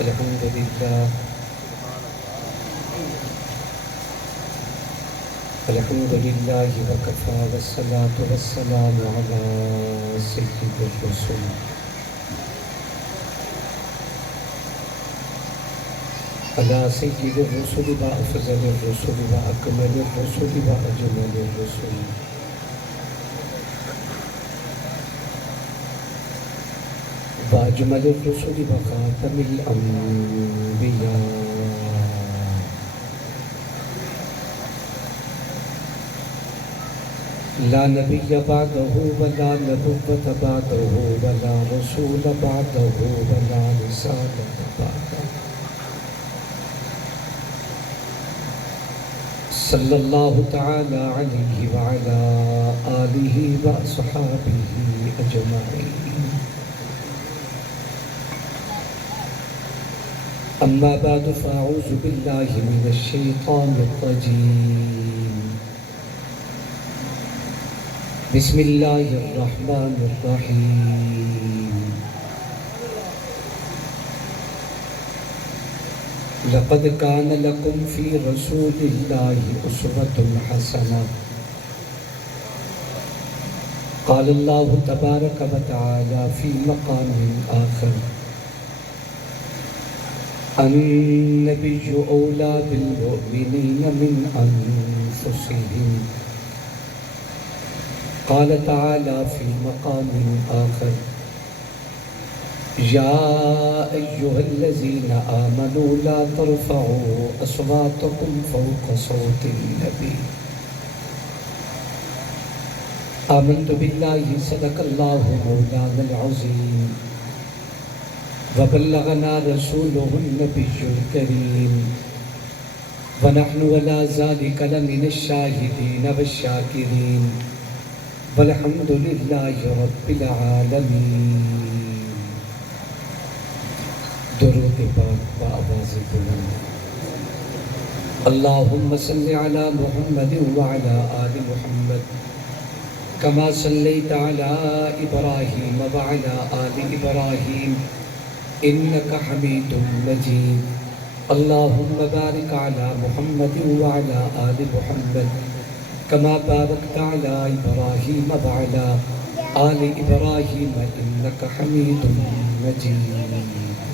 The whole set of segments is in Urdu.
الحمد لله الحمد لله وكفى والصلاة والسلام على سيد الرسل على سيد الرسل وأفضل الرسل وأكمل الرسل وأجمل الرسل وأجمل الرسل وخاتم الأنبياء لا نبي بعده ولا نبوة بعده ولا رسول بعده ولا رسالة بعده صلى الله تعالى عليه وعلى آله وأصحابه أجمعين أما بعد فأعوذ بالله من الشيطان الرجيم بسم الله الرحمن الرحيم لقد كان لكم في رسول الله أسوة حسنة قال الله تبارك وتعالى في مقام آخر النبي أولى بالمؤمنين من أنفسهم قال تعالى في مقام آخر يا أيها الذين آمنوا لا ترفعوا أصواتكم فوق صوت النبي آمنت بالله صدق الله مولانا العظيم وبلغنا رسوله النبي الكريم ونحن على ذلك لمن الشاهدين والشاكرين والحمد لله رب العالمين درود پاک بآواز بلند اللهم صل على محمد وعلى آل محمد كما صليت على إبراهيم وعلى آل إبراهيم إنك حميد مجيد اللهم بارك على محمد وعلى آل محمد كما باركت على إبراهيم وعلى آل إبراهيم إنك حميد مجيد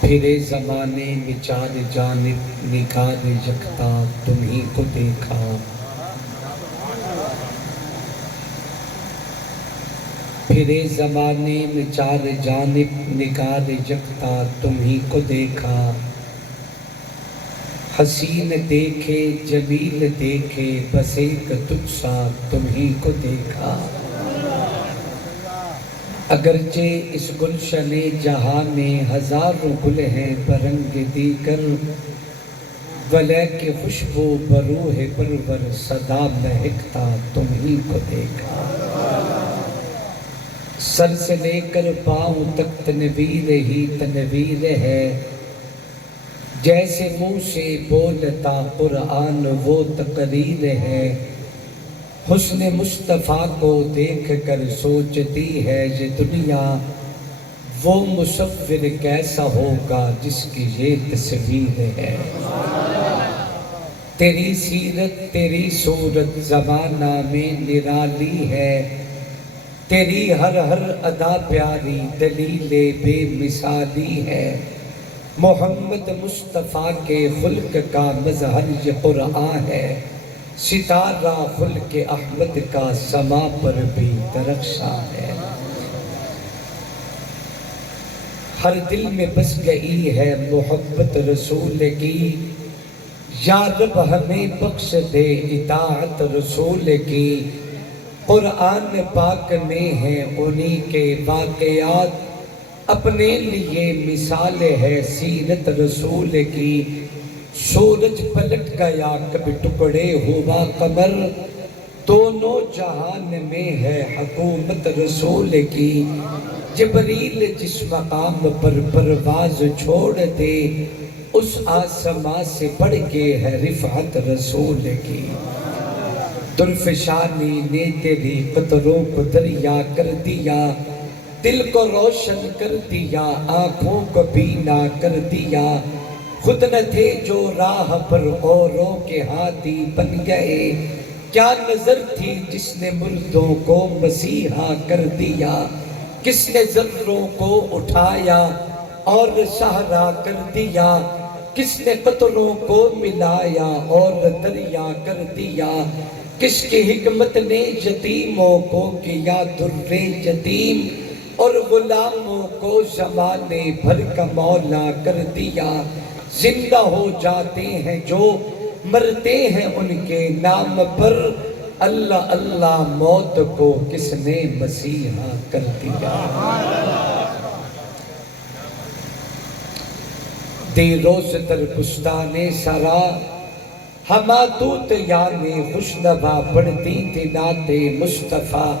پھرے زمانے میں چار جانب نگار یکتا تمہیں کو دیکھا پھرے زمانے میں چار جانب نگار یکتا تمہیں کو دیکھا حسین دیکھے جمیل دیکھے بس ایک تجھ سا تمہیں کو دیکھا اگرچہ اس گلشن جہاں میں ہزاروں گل ہیں برنگ دیگر ولیک خوشبو بروح پرور صدا مہکتا تمہیں کو دیکھا سر سے لے کر پاؤں تک تنویر ہی تنویر ہے جیسے منہ سے بولتا قرآن وہ تقریر ہے حسن مصطفیٰ کو دیکھ کر سوچتی ہے یہ دنیا وہ مصور کیسا ہوگا جس کی یہ تصویر ہے تیری سیرت تیری صورت زمانہ میں نرالی ہے تیری ہر ادا پیاری دلیل بے مثالی ہے محمد مصطفیٰ کے خلق کا مظہر یہ قرآن ہے ستارہ خلق احمد کا سما پر بھی درخشاں ہے ہر دل میں بس گئی ہے محبت رسول کی یا رب ہمیں بخش دے اطاعت رسول کی قرآن پاک میں ہیں انہی کے واقعات اپنے لیے مثال ہے سیرت رسول کی سورج پلٹ گیا کبھی ٹکڑے ہوا قمر دونوں جہان میں ہے حکومت رسول کی جبریل جس مقام پر پرواز چھوڑ دے اس آسمان سے بڑھ کے ہے رفعت رسول کی درفشانی نے تیری قطروں کو دریا کر دیا، دل کو روشن کر دیا، آنکھوں کو بینا کر دیا۔ خود نہ تھے جو راہ پر اوروں کے ہادی بن گئے، کیا نظر تھی جس نے مردوں کو مسیحا کر دیا۔ کس نے ذروں کو اٹھایا اور صحرا کر دیا، کس نے قطروں کو ملایا اور دریا کر دیا۔ کس کی حکمت نے یتیموں کو کیا در یتیم، اور غلاموں کو زمانے بھر کا مولا کر دیا۔ زندہ ہو جاتے ہیں جو مرتے ہیں ان کے نام پر، اللہ اللہ موت کو کس نے مسیحا کر دیا۔ دے روز در بستان سرا، ہما دوت یعنی خوشنوا پڑھتی تھی نعت مصطفیٰ۔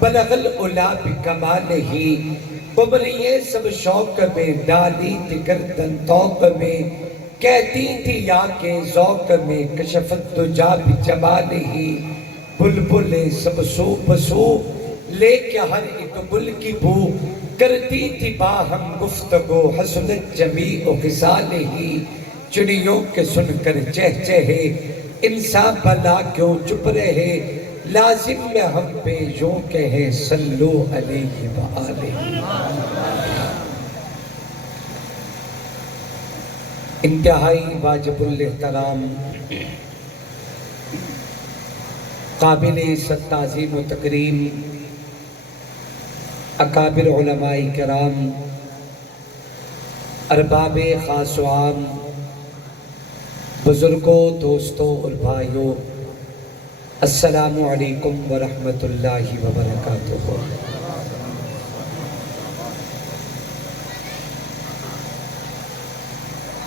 بلغ العلا بکمالہ، قمریے سب شوق میں ڈالی تھی گردن طوق میں۔ کہتی تھی یا کے ذوق میں کشفت دجا بجمالہ۔ بلبلیں سب سو بسو لے کے ہر ایک گل کی بو، کرتی تھی باہم گفتگو حسنت جمیع خصالہ۔ چڑیوں کے سن کر چہچہے انسان بھلا کیوں چپ رہے، لازم میں ہم پہ یوں کہیں صلو علیہ وآلہ۔ انتہائی واجب الاحترام، قابل عزت تعظیم و تکریم اکابر علماء کرام، ارباب خاص و عام، بزرگوں، دوستوں اور بھائیوں، السلام علیکم ورحمۃ اللہ وبرکاتہ۔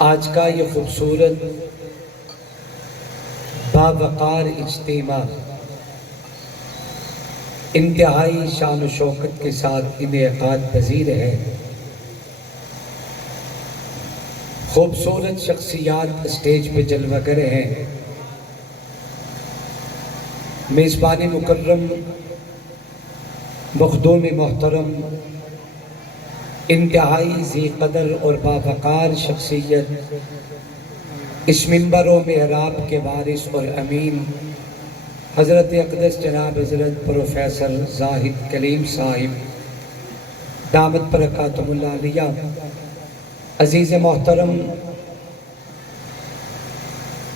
آج کا یہ خوبصورت باوقار اجتماع انتہائی شان و شوکت کے ساتھ انعقاد پذیر ہے۔ خوبصورت شخصیات اسٹیج پہ جلوہ گر ہیں۔ میزبان مکرم، مخدوم محترم، انتہائی ذی قدر اور باوقار شخصیت، اس منبر و محراب کے وارث اور امین، حضرت اقدس جناب حضرت پروفیسر زاہد کلیم صاحب دامت برکاتہم اللہ علیہ، عزیز محترم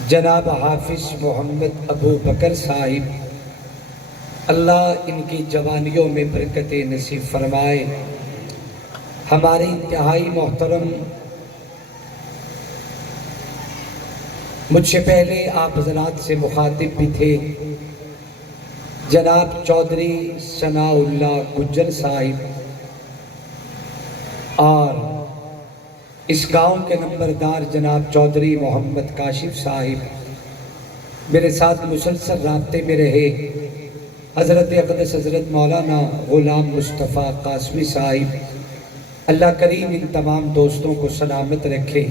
جناب حافظ محمد ابو بکر صاحب، اللہ ان کی جوانیوں میں برکت نصیب فرمائے۔ ہمارے انتہائی محترم، مجھ سے پہلے آپ حضرات سے مخاطب بھی تھے، جناب چودھری ثناء اللہ گجر صاحب، اور اس گاؤں کے نمبردار جناب چودھری محمد کاشف صاحب میرے ساتھ مسلسل رابطے میں رہے۔ حضرت اقدس حضرت مولانا غلام مصطفیٰ قاسمی صاحب، اللہ کریم ان تمام دوستوں کو سلامت رکھے،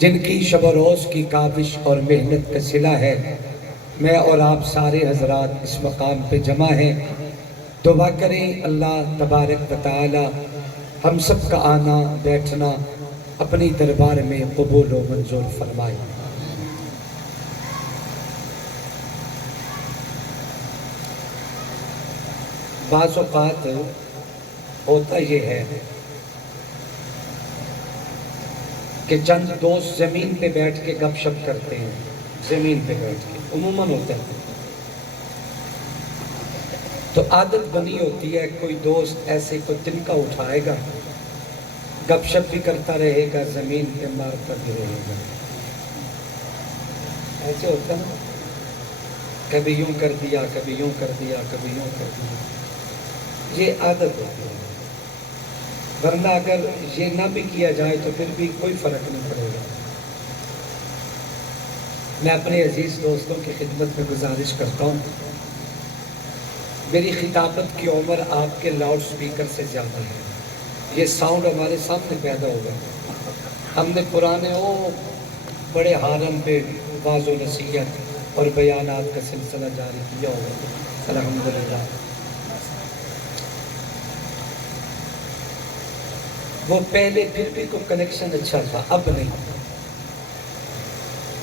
جن کی شب و روز کی کاوش اور محنت کا صلہ ہے۔ میں اور آپ سارے حضرات اس مقام پہ جمع ہیں، دعا کریں اللہ تبارک و تعالی ہم سب کا آنا بیٹھنا اپنی دربار میں قبول و منظور فرمائے۔ بعض اوقات ہوتا یہ ہے کہ چند دوست زمین پہ بیٹھ کے گپ شپ کرتے ہیں، زمین پہ بیٹھ کے عموماً ہوتا ہے، تو عادت بنی ہوتی ہے کوئی دوست ایسے کوئی تنکا اٹھائے گا، گپ شپ بھی کرتا رہے گا، زمین پہ مارتا بھی رہے گا، ایسے ہوتا ہے نا، کبھی یوں کر دیا، کبھی یوں کر دیا، کبھی یوں کر دیا، یہ عادت ہوتی ہے۔ ورنہ اگر یہ نہ بھی کیا جائے تو پھر بھی کوئی فرق نہیں پڑے گا۔ میں اپنے عزیز دوستوں کی خدمت میں گزارش کرتا ہوں، میری خطابت کی عمر آپ کے لاؤڈ سپیکر سے زیادہ ہے، یہ ساؤنڈ ہمارے سامنے پیدا ہوگا۔ ہم نے پرانے بڑے ہارن پہ واضح و نصیحت اور بیانات کا سلسلہ جاری کیا ہوگا الحمدللہ۔ وہ پہلے پھر بھی کوئی کنیکشن اچھا تھا، اب نہیں۔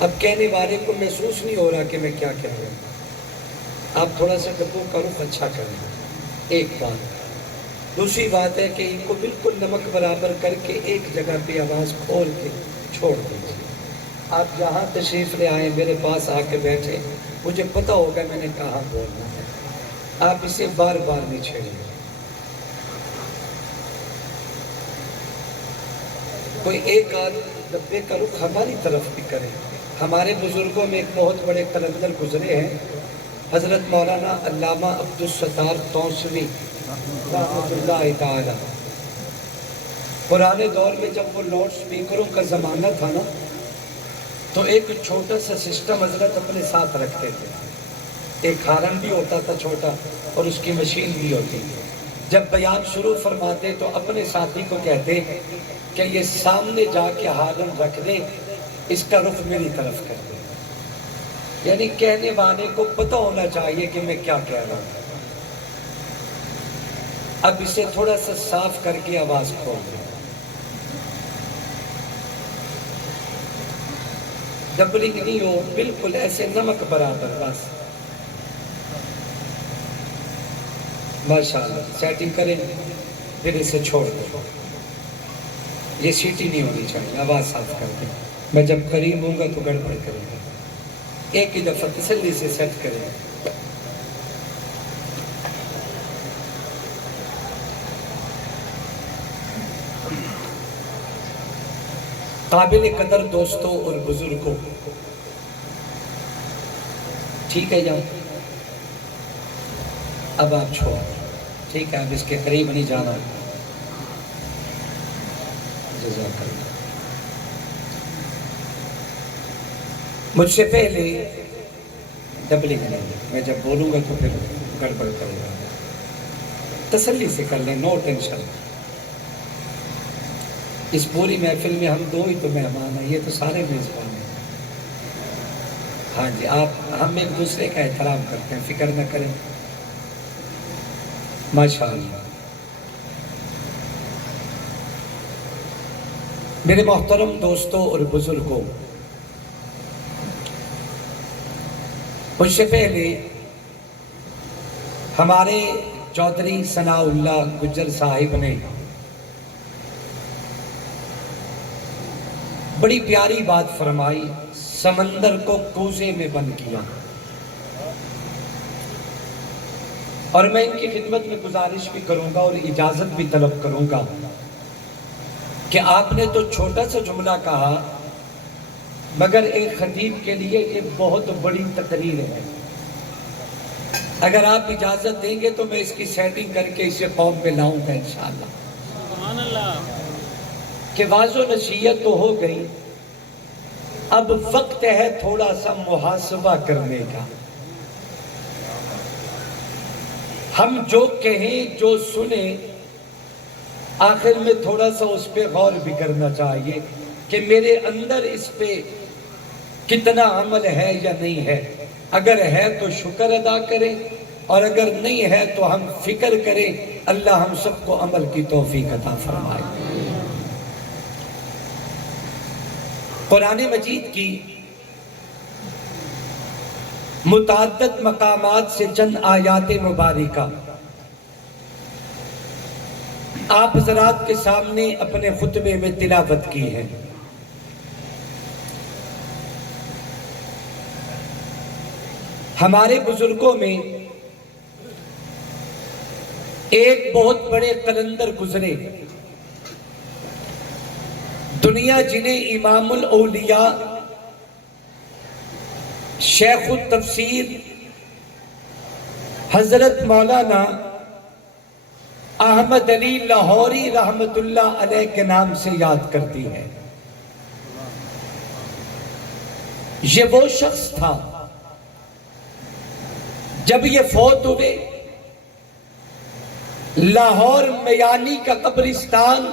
اب کہنے والے کو محسوس نہیں ہو رہا کہ میں کیا کہہ رہا ہوں۔ آپ تھوڑا سا گفتگو کا رخ اچھا کریں، ایک بات۔ دوسری بات ہے کہ ان کو بالکل نمک برابر کر کے ایک جگہ پہ آواز کھول کے چھوڑ دیجیے۔ آپ جہاں تشریف لے آئیں، میرے پاس آ کے بیٹھے، مجھے پتہ ہوگا میں نے کہاں بولنا ہے۔ آپ اسے بار بار نہیں چھیڑیں۔ کوئی ایک آدھ ڈبے کا رخ ہماری طرف بھی کرے۔ ہمارے بزرگوں میں ایک بہت بڑے قلندر گزرے ہیں، حضرت مولانا علامہ عبدالستار توسوی رحمۃ اللہ تعالی۔ پرانے دور میں جب وہ لاؤڈ سپیکروں کا زمانہ تھا نا، تو ایک چھوٹا سا سسٹم حضرت اپنے ساتھ رکھتے تھے۔ ایک ہارن بھی ہوتا تھا چھوٹا، اور اس کی مشین بھی ہوتی تھی۔ جب بیان شروع فرماتے تو اپنے ساتھی کو کہتے کہ یہ سامنے جا کے ہارن رکھ دے، اس کا رخ میری طرف کر دے۔ یعنی کہنے والے کو پتہ ہونا چاہیے کہ میں کیا کہہ رہا ہوں۔ اب اسے تھوڑا سا صاف کر کے آواز کھول دیں، ڈبلنگ نہیں ہو، بالکل ایسے نمک برابر، بس ماشاءاللہ۔ سیٹنگ کریں، پھر اسے چھوڑ دیں۔ یہ سیٹی نہیں ہونی چاہیے، آواز صاف کر دیں۔ میں جب قریب ہوں گا تو گڑبڑ کریں گا، ایک ہی دفعہ تسلی سے سیٹ کریں۔ قابل قدر دوستوں اور بزرگوں، ٹھیک ہے جاؤ، اب آپ چھوڑ، ٹھیک ہے، اب اس کے قریب نہیں جانا۔ جزاک اللہ۔ مجھ سے پہلے ڈبلنگ نہیں، میں جب بولوں گا تو پھر گڑبڑ کرے گا، تسلی سے کر لیں، نو ٹینشن۔ اس پوری محفل میں ہم دو ہی تو مہمان ہیں، یہ تو سارے میزبان ہیں۔ ہاں جی، ہم ایک دوسرے کا احترام کرتے ہیں، فکر نہ کریں، ماشاءاللہ۔ میرے محترم دوستوں اور بزرگوں، مجھ سے پہلے ہمارے چودھری ثناء اللہ گجر صاحب نے بڑی پیاری بات فرمائی، سمندر کو کوزے میں بند کیا۔ اور میں ان کی خدمت میں گزارش بھی کروں گا اور اجازت بھی طلب کروں گا کہ آپ نے تو چھوٹا سا جملہ کہا، مگر ایک خطیب کے لیے یہ بہت بڑی تقریر ہے۔ اگر آپ اجازت دیں گے تو میں اس کی سیٹنگ کر کے اسے قوم میں لاؤں گا انشاءاللہ۔ سبحان اللہ۔ کہ واضح و نصیحت تو ہو گئی، اب وقت ہے تھوڑا سا محاسبہ کرنے کا۔ ہم جو کہیں، جو سنیں، آخر میں تھوڑا سا اس پہ غور بھی کرنا چاہیے کہ میرے اندر اس پہ کتنا عمل ہے یا نہیں ہے۔ اگر ہے تو شکر ادا کریں، اور اگر نہیں ہے تو ہم فکر کریں۔ اللہ ہم سب کو عمل کی توفیق عطا فرمائے۔ قرآن مجید کی متعدد مقامات سے چند آیات مبارکہ آپ حضرات کے سامنے اپنے خطبے میں تلاوت کی ہے۔ ہمارے بزرگوں میں ایک بہت بڑے قلندر گزرے، دنیا جنہیں امام الاولیاء، شیخ التفسیر حضرت مولانا احمد علی لاہوری رحمت اللہ علیہ کے نام سے یاد کرتی ہے۔ یہ وہ شخص تھا، جب یہ فوت ہوئے، لاہور میانی کا قبرستان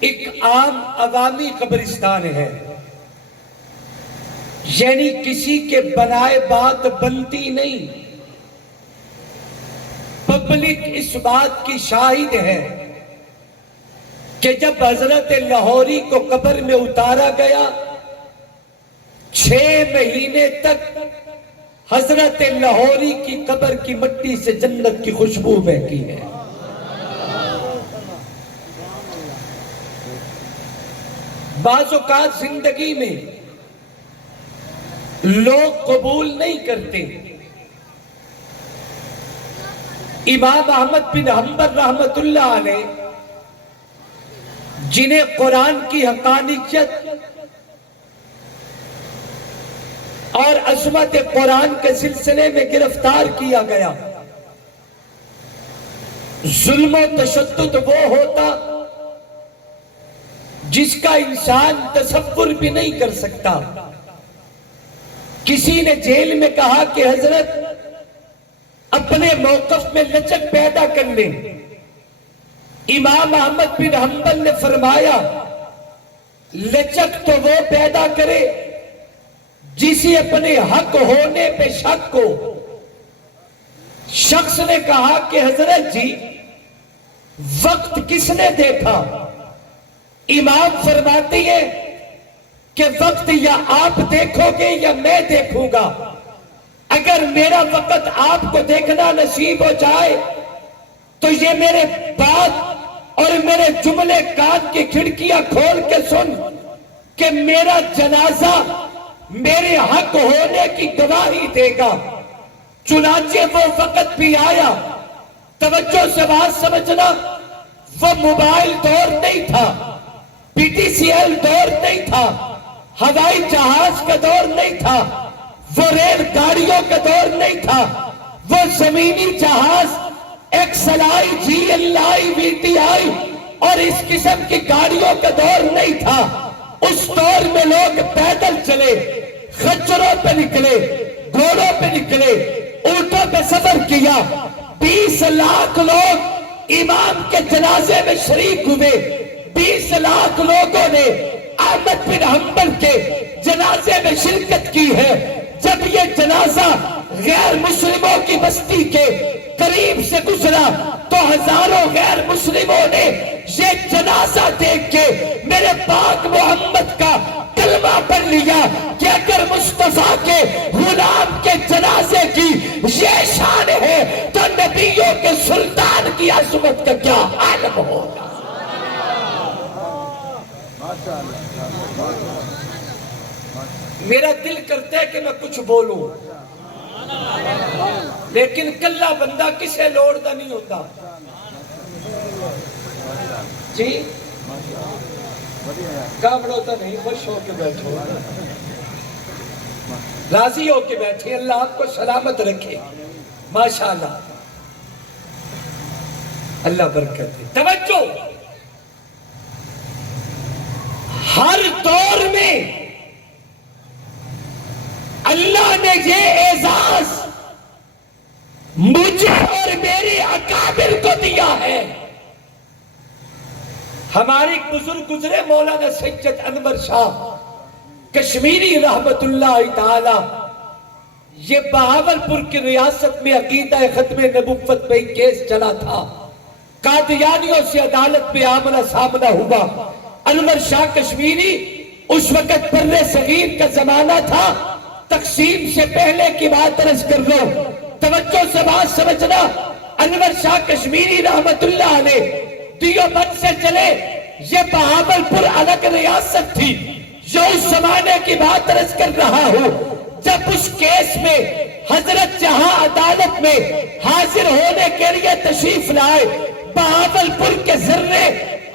ایک عام عوامی قبرستان ہے، یعنی کسی کے بنائے بات بنتی نہیں. پبلک اس بات کی شاہد ہے کہ جب حضرت لاہوری کو قبر میں اتارا گیا 6 مہینے تک حضرت لاہوری کی قبر کی مٹی سے جنت کی خوشبو بہتی ہے. بعض اوقات زندگی میں لوگ قبول نہیں کرتے. امام احمد بن حنبل رحمت اللہ علیہ جنہیں قرآن کی حقانیت اور عظمت قرآن کے سلسلے میں گرفتار کیا گیا. ظلم و تشدد وہ ہوتا جس کا انسان تصور بھی نہیں کر سکتا. کسی نے جیل میں کہا کہ حضرت اپنے موقف میں لچک پیدا کر لیں. امام احمد بن حنبل نے فرمایا لچک تو وہ پیدا کرے جسے اپنے حق ہونے پہ شک ہو. شخص نے کہا کہ حضرت جی وقت کس نے دیکھا؟ امام فرماتے ہیں کہ وقت یا آپ دیکھو گے یا میں دیکھوں گا. اگر میرا وقت آپ کو دیکھنا نصیب ہو جائے تو یہ میرے بات اور میرے جملے کان کی کھڑکیاں کھول کے سن کہ میرا جنازہ میرے حق ہونے کی گواہی دے گا. چنانچہ وہ وقت بھی آیا. توجہ سے بات سمجھنا، وہ موبائل دور نہیں تھا، پی ٹی سی ایل دور نہیں تھا، ہوائی جہاز کا دور نہیں تھا، وہ ریل گاڑیوں کا دور نہیں تھا، وہ زمینی جہاز X L I G L I V T I اور اس قسم کی گاڑیوں کا دور نہیں تھا. اس دور میں لوگ پیدل چلے، خچروں پہ نکلے، گھوڑوں پہ نکلے، اونٹوں پہ سفر کیا. 20 لاکھ لوگ امام کے جنازے میں شریک ہوئے. 20 لاکھ لوگوں نے احمد بن حنبل کے جنازے میں شرکت کی ہے. جب یہ جنازہ غیر مسلموں کی بستی کے قریب سے گزرا تو ہزاروں غیر مسلموں نے یہ جنازہ دیکھ کے میرے پاک محمد کا کلمہ پڑھ لیا کہ اگر مصطفیٰ کے غلام کے جنازے کی یہ شان ہے تو نبیوں کے سلطان کی عظمت کا کیا عالم ہوگا. میرا دل کرتا ہے کہ میں کچھ بولوں لیکن کلہ بندہ کسے لوڑتا نہیں ہوتا. جی گھبراتا نہیں، خوش ہو کے بیٹھو، راضی ہو کے بیٹھے. اللہ آپ کو سلامت رکھے. ماشاءاللہ اللہ برکت دے. توجہ، ہر دور میں اللہ نے یہ اعزاز مجھے اور میرے اکابر کو دیا ہے. ہمارے بزرگ گزرے مولانا سید انور شاہ کشمیری رحمت اللہ تعالی. یہ بہاولپور کی ریاست میں عقیدہ ختم نبوت پہ کیس چلا تھا. قادیانیوں سے عدالت میں آمنا سامنا ہوا. انور شاہ کشمیری اس وقت برِ صغیر کا زمانہ تھا. تقسیم سے پہلے کی بات عرض کر لو، توجہ سے بات سمجھنا. انور شاہ کشمیری رحمت اللہ علیہ دیوبند سے چلے. یہ بہاولپور الگ ریاست تھی. جو اس زمانے کی بات عرض کر رہا ہوں. جب اس کیس میں حضرت جہاں عدالت میں حاضر ہونے کے لیے تشریف لائے، بہاولپور کے ذرے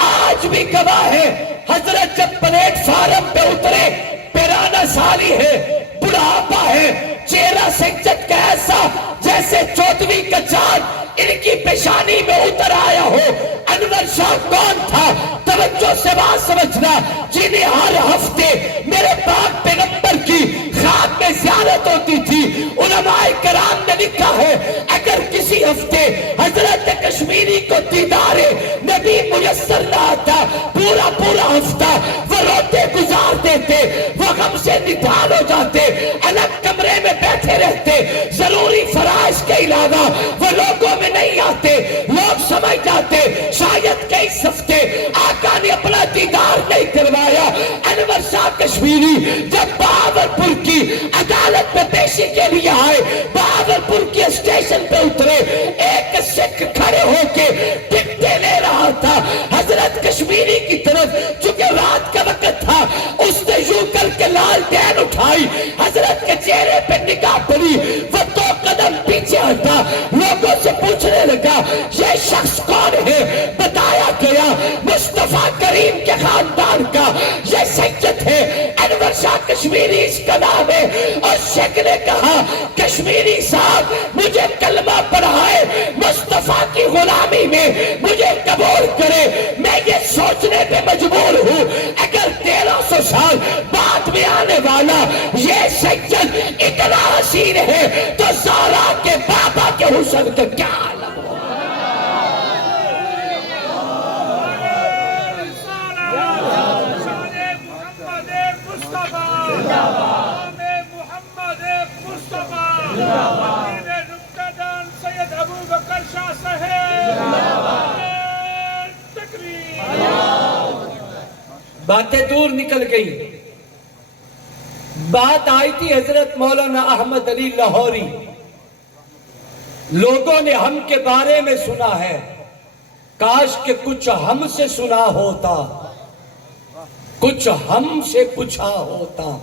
آج بھی گواہ ہے. حضرت جب پلیٹ فارم پہ اترے، پیرانہ سالی ہے، بڑھاپا ہے، چہرہ سجد کا ایسا جیسے 14ویں کا چاند ان کی پیشانی میں اتر آیا ہو. انور شاہ کون تھا؟ توجہ سے بات سمجھنا. جنہیں ہر ہفتے میرے پاک پیغمبر کی خواب میں زیارت ہوتی تھی. علماء کرام نے لکھا ہے اگر کسی ہفتے حضرت کشمیری کو دیدار نبی میسر نہ آتا، پورا ہفتہ وہ روتے گزار دیتے، وہ غم سے نڈھال ہو جاتے. علاوہ وہ لوگوں میں نہیں آتے. لوگ سمجھ جاتے شاید کہ اس ہفتے آقا نے اپنا دیدار نہیں کروایا. انور شاہ کشمیری جب بہاولپور کی عدالت میں پیشی کے لیے آئے, بہاولپور کے اسٹیشن پہ اترے, ایک سکھ کھڑے ہو کے ٹکٹیں لے رہا تھا حضرت کشمیری کی طرف. چونکہ رات کا وقت تھا, اس نے یوں کر کے لالٹین اٹھائی, حضرت کے چہرے پہ نگاہ پڑی, وہ 2 قدم پیچھے ہٹا, لوگوں سے پوچھنے لگا یہ شخص کون ہے. بتایا گیا مصطفیٰ کریم کے خاندان کا یہ سید ہے, انور شاہ کشمیری اس کا نام ہے. اور شیخ نے کہا کشمیری صاحب مجھے کلمہ پڑھائے, مصطفیٰ کی غلامی میں مجھے قبول کرے. میں یہ سوچنے پہ مجبور ہوں اگر 1300 سال بعد میں آنے والا یہ سید اتنا حسین ہے تو زہرا کے بابا کے حسن کا کیا عالم ہو. باتیں دور نکل گئی. بات آئی تھی حضرت مولانا احمد علی لاہوری. لوگوں نے ہم کے بارے میں سنا ہے, کاش کہ کچھ ہم سے سنا ہوتا, کچھ ہم سے پوچھا ہوتا.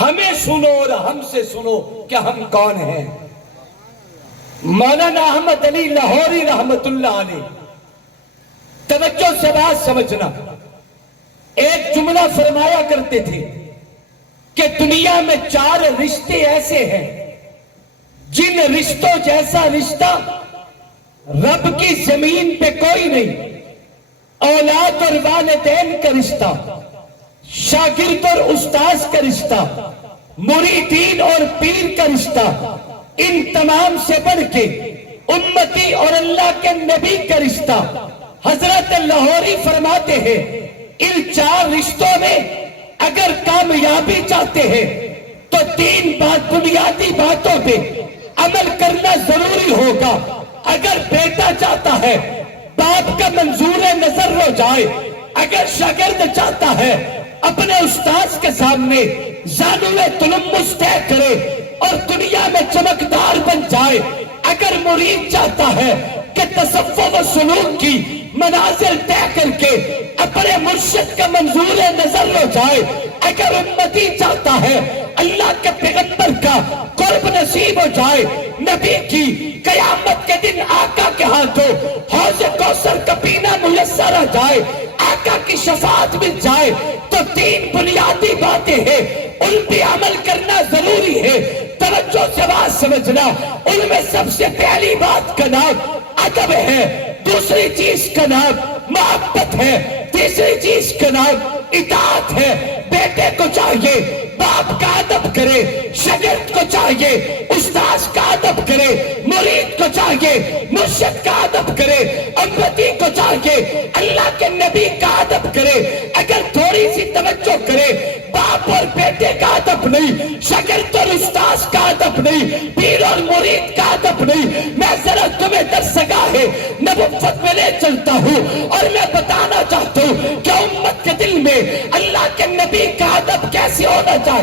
ہمیں سنو اور ہم سے سنو کہ ہم کون ہیں. مولانا احمد علی لاہوری رحمت اللہ علیہ, توجہ سے بات سمجھنا, ایک جملہ فرمایا کرتے تھے کہ دنیا میں 4 رشتے ایسے ہیں جن رشتوں جیسا رشتہ رب کی زمین پہ کوئی نہیں. اولاد اور والدین کا رشتہ, شاگرد اور استاذ کا رشتہ, مریدین اور پیر کا رشتہ, ان تمام سے بڑھ کے امتی اور اللہ کے نبی کا رشتہ. حضرت لاہوری فرماتے ہیں ان 4 رشتوں میں اگر کامیابی چاہتے ہیں تو 3 بنیادی باتوں پہ عمل کرنا ضروری ہوگا. اگر بیٹا چاہتا ہے باپ کا منظور نظر ہو جائے, اگر شاگرد چاہتا ہے اپنے استاذ کے سامنے زانوے تلمس طے کرے اور دنیا میں چمکدار بن جائے, اگر مرید چاہتا ہے کہ تصوف و سلوک کی منازل طے کر کے اپنے مرشد کا منظور نظر ہو جائے, اگر امتی چاہتا ہے اللہ کے پیغمبر کا قرب نصیب ہو جائے, نبی کی قیامت کے دن آقا کے ہاتھوں حوض کوثر کا پینا میسر آ جائے, آقا کی شفاعت مل جائے, تو 3 بنیادی باتیں ہیں, ان پہ عمل کرنا ضروری ہے. توجہ سے بات سمجھنا, ان میں سب سے پہلی بات کا نام ادب ہے, دوسری چیز کا نام محبت ہے, تیسری چیز کا نام اطاعت ہے. بیٹے کو چاہیے باپ کا ادب کرے, شاگرد کو چاہیے استاذ کا ادب کرے, مرید کو چاہیے مرشد کا ادب کرے, امتی کو چاہیے اللہ کے نبی کا ادب کرے. اگر تھوڑی سی توجہ کرے, باپ اور بیٹے کا ادب نہیں, شاگرد اور استاذ کا ادب نہیں, پیر اور مرید کا ادب نہیں, میں ذرا تمہیں درسگاہ نبوت میں لے چلتا ہوں اور میں بتانا چاہتا ہوں کہ امت کے دل میں اللہ کے نبی کا ادب کیسے ہونا چاہیے.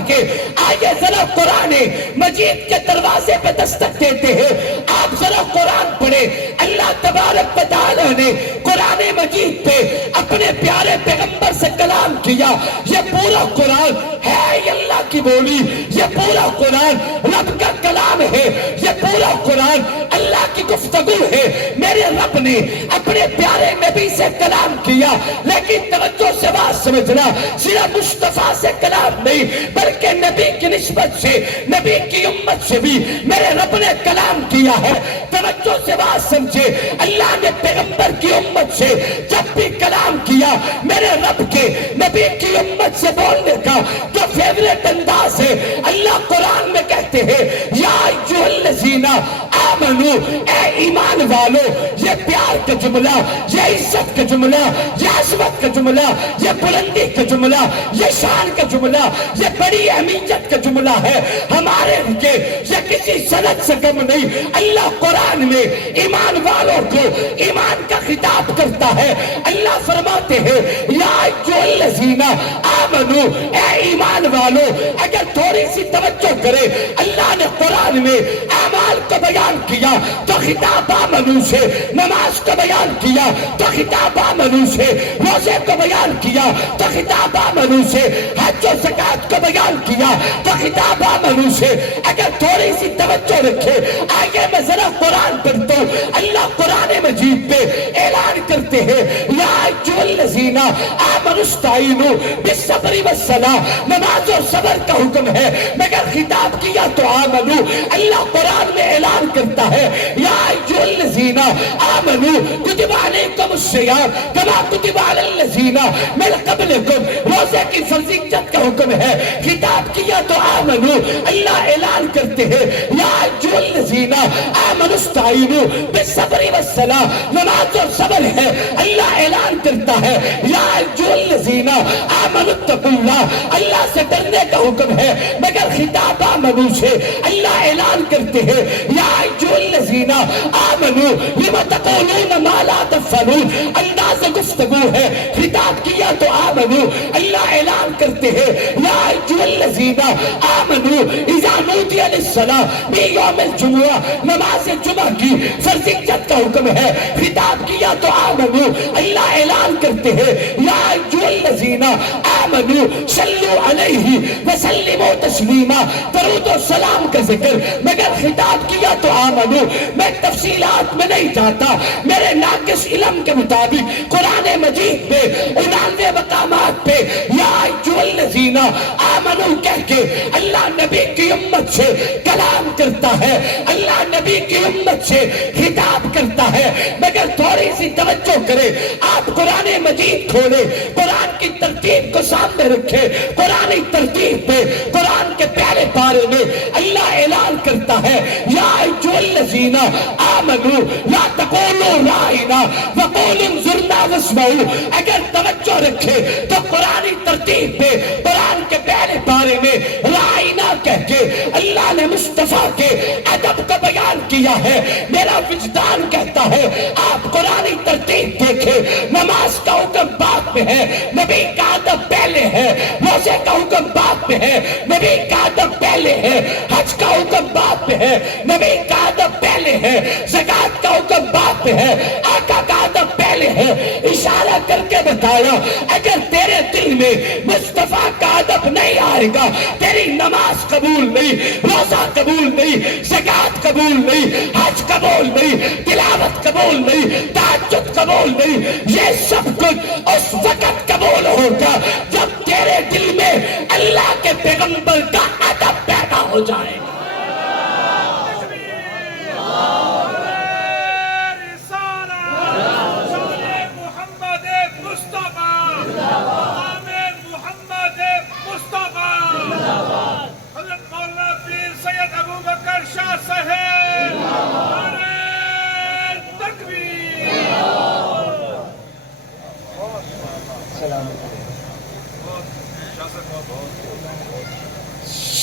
آئیے ذرا قرآن مجید کے دروازے پہ دستک دیتے ہیں, آپ ذرا قرآن پڑھیں. اللہ تبارک و تعالی نے قرآن مجید پہ اپنے پیارے پیغمبر سے کلام کیا. یہ پورا قرآن ہے اللہ کی بولی, یہ پورا قرآن رب کا کلام ہے, یہ پورا قرآن اللہ کی گفتگو ہے. میرے رب نے اپنے پیارے نبی سے کلام کیا, لیکن توجہ سے بات سمجھنا, صرف مصطفیٰ سے کلام نہیں بلکہ نبی کی نسبت سے, نبی کی امت سے بھی میرے رب نے کلام کیا ہے. توجہ سے بات سمجھے, اللہ نے پیغمبر کی امت سے جب بھی کلام کیا, میرے رب کے نبی کی امت سے بولنے کا جو فیوریٹ انداز ہے, اللہ قرآن میں کہتے ہیں یا ایھا الذین آمنوا، اے ایمان والو، یہ پیار کا جملہ، یہ عزت کا جملہ، یہ عظمت کا جملہ، یہ بلندی کا جملہ، یہ شان کا جملہ، یہ بڑی اہمیت کا جملہ ہے ہمارے لیے، یہ کسی سند سے کم نہیں۔ اللہ قرآن میں ایمان والوں کو ایمان کا خطاب کرتا ہے۔ اللہ فرماتے ہیں یا ایھا الذین آمنوا، اے ایمان والو، اگر تھوڑی سی توجہ کرے، اللہ نے قرآن میں اعمال کو بیان کیا تو خطاب آمنو سے، نماز کو بیان کیا تو خطاب آمنو سے، روزے کو بیان کیا تو خطاب آمنو سے، حج و زکاة کو بیان کیا تو خطاب آمنو سے۔ اگر تھوڑی سی توجہ رکھے، آگے میں ذرا قرآن پڑھتا ہوں۔ اللہ قرآن مجید پہ اعلان کرتے ہیں یا ایھا الذین آمنوا استعینوا بالصبر والصلاۃ، نماز اور صبر کا حکم ہے، مگر خطاب کیا تو آمنو۔ اللہ قرآن میں اعلان کرتا ہے یا ایھا الذین آمنوا کتب علیکم الصیام کما کتب علی الذین من قبلکم، روزے کی فرضیت کا حکم ہے، خطاب کیا تو آمنو۔ اللہ اعلان کرتے ہیں یا ایھا الذین آمنوا استعینوا بالصبر والصلاۃ، نماز اور صبر ہے۔ اللہ اعلان کرتا ہے یا ایھا الذین آمنوا اتقوا اللہ، اللہ سے ڈرنے کا حکم ہے، مگر خطاب آمنو سے۔ اللہ اعلان کرتے ہیں یا ایھا الذین آمنوا لم تقولون ما لا تفعلون، انداز گفتگو ہے، خطاب کیا تو آمنو۔ اللہ اعلان کرتے ہیں یا ایھا الذین آمنوا اذا نودی للصلاۃ من یوم الجمعہ، نماز جمعہ کی فرضیت کا حکم ہے، خطاب کیا تو آمنو۔ اللہ اعلان کرتے ہیں یا ایھا الذین آمنوا صلوا علیہ وسلموا تسلیما، درود و سلام کا ذکر، مگر خطاب کیا تو آمنو۔ میں تفصیلات میں نہیں جاتا، میرے ناقص علم کے مطابق قرآن مجید پہ 99 مقامات پہ یا ایھا الذین آمنوا کہہ کے اللہ نبی کی امت سے کلام کرتا ہے، اللہ نبی کی امت سے خطاب کرتا ہے، مگر تھوڑی سی توجہ کرے۔ آپ قرآن مجید کھولے، قرآن کی ترتیب کو سامنے رکھے، قرآنی ترتیب پہ قرآن کے پہلے پارے میں اللہ اعلان کرتا ہے یا ایھا الذین آمنوا لا تقولوا راعنا وقولوا انظرنا واسمعوا۔ اگر توجہ رکھے تو قرآنی ترتیب پہ قرآن کے پہلے پارے میں راعنا کہہ کے اللہ نے مصطفیٰ کے ادب کا بیان کیا ہے۔ میرا وجدان کہتا ہے آپ قرآنی ترتیب دیکھیں، نماز کا حکم بعد میں ہے، نبی کا ادب پہلے ہے، روزے کا حکم بعد میں ہے، نبی کا ادب پہلے ہے، حج کا حکم بعد میں ہے، نبی کا ادب پہلے ہے، زکاة کا حکم بعد میں ہے، آقا کا ادب پہلے ہے۔ اشارہ کر کے بتایا اگر تیرے دل میں مصطفیٰ کا ادب نہیں آئے گا، تیری نماز قبول نہیں، روزہ قبول نہیں، زکاة قبول نہیں، حج قبول نہیں، تلاوت قبول نہیں، تہجد قبول نہیں۔ یہ سب کچھ اس وقت قبول ہوگا جب تیرے دل میں اللہ کے پیغمبر کا ادب پیدا ہو جائے گا۔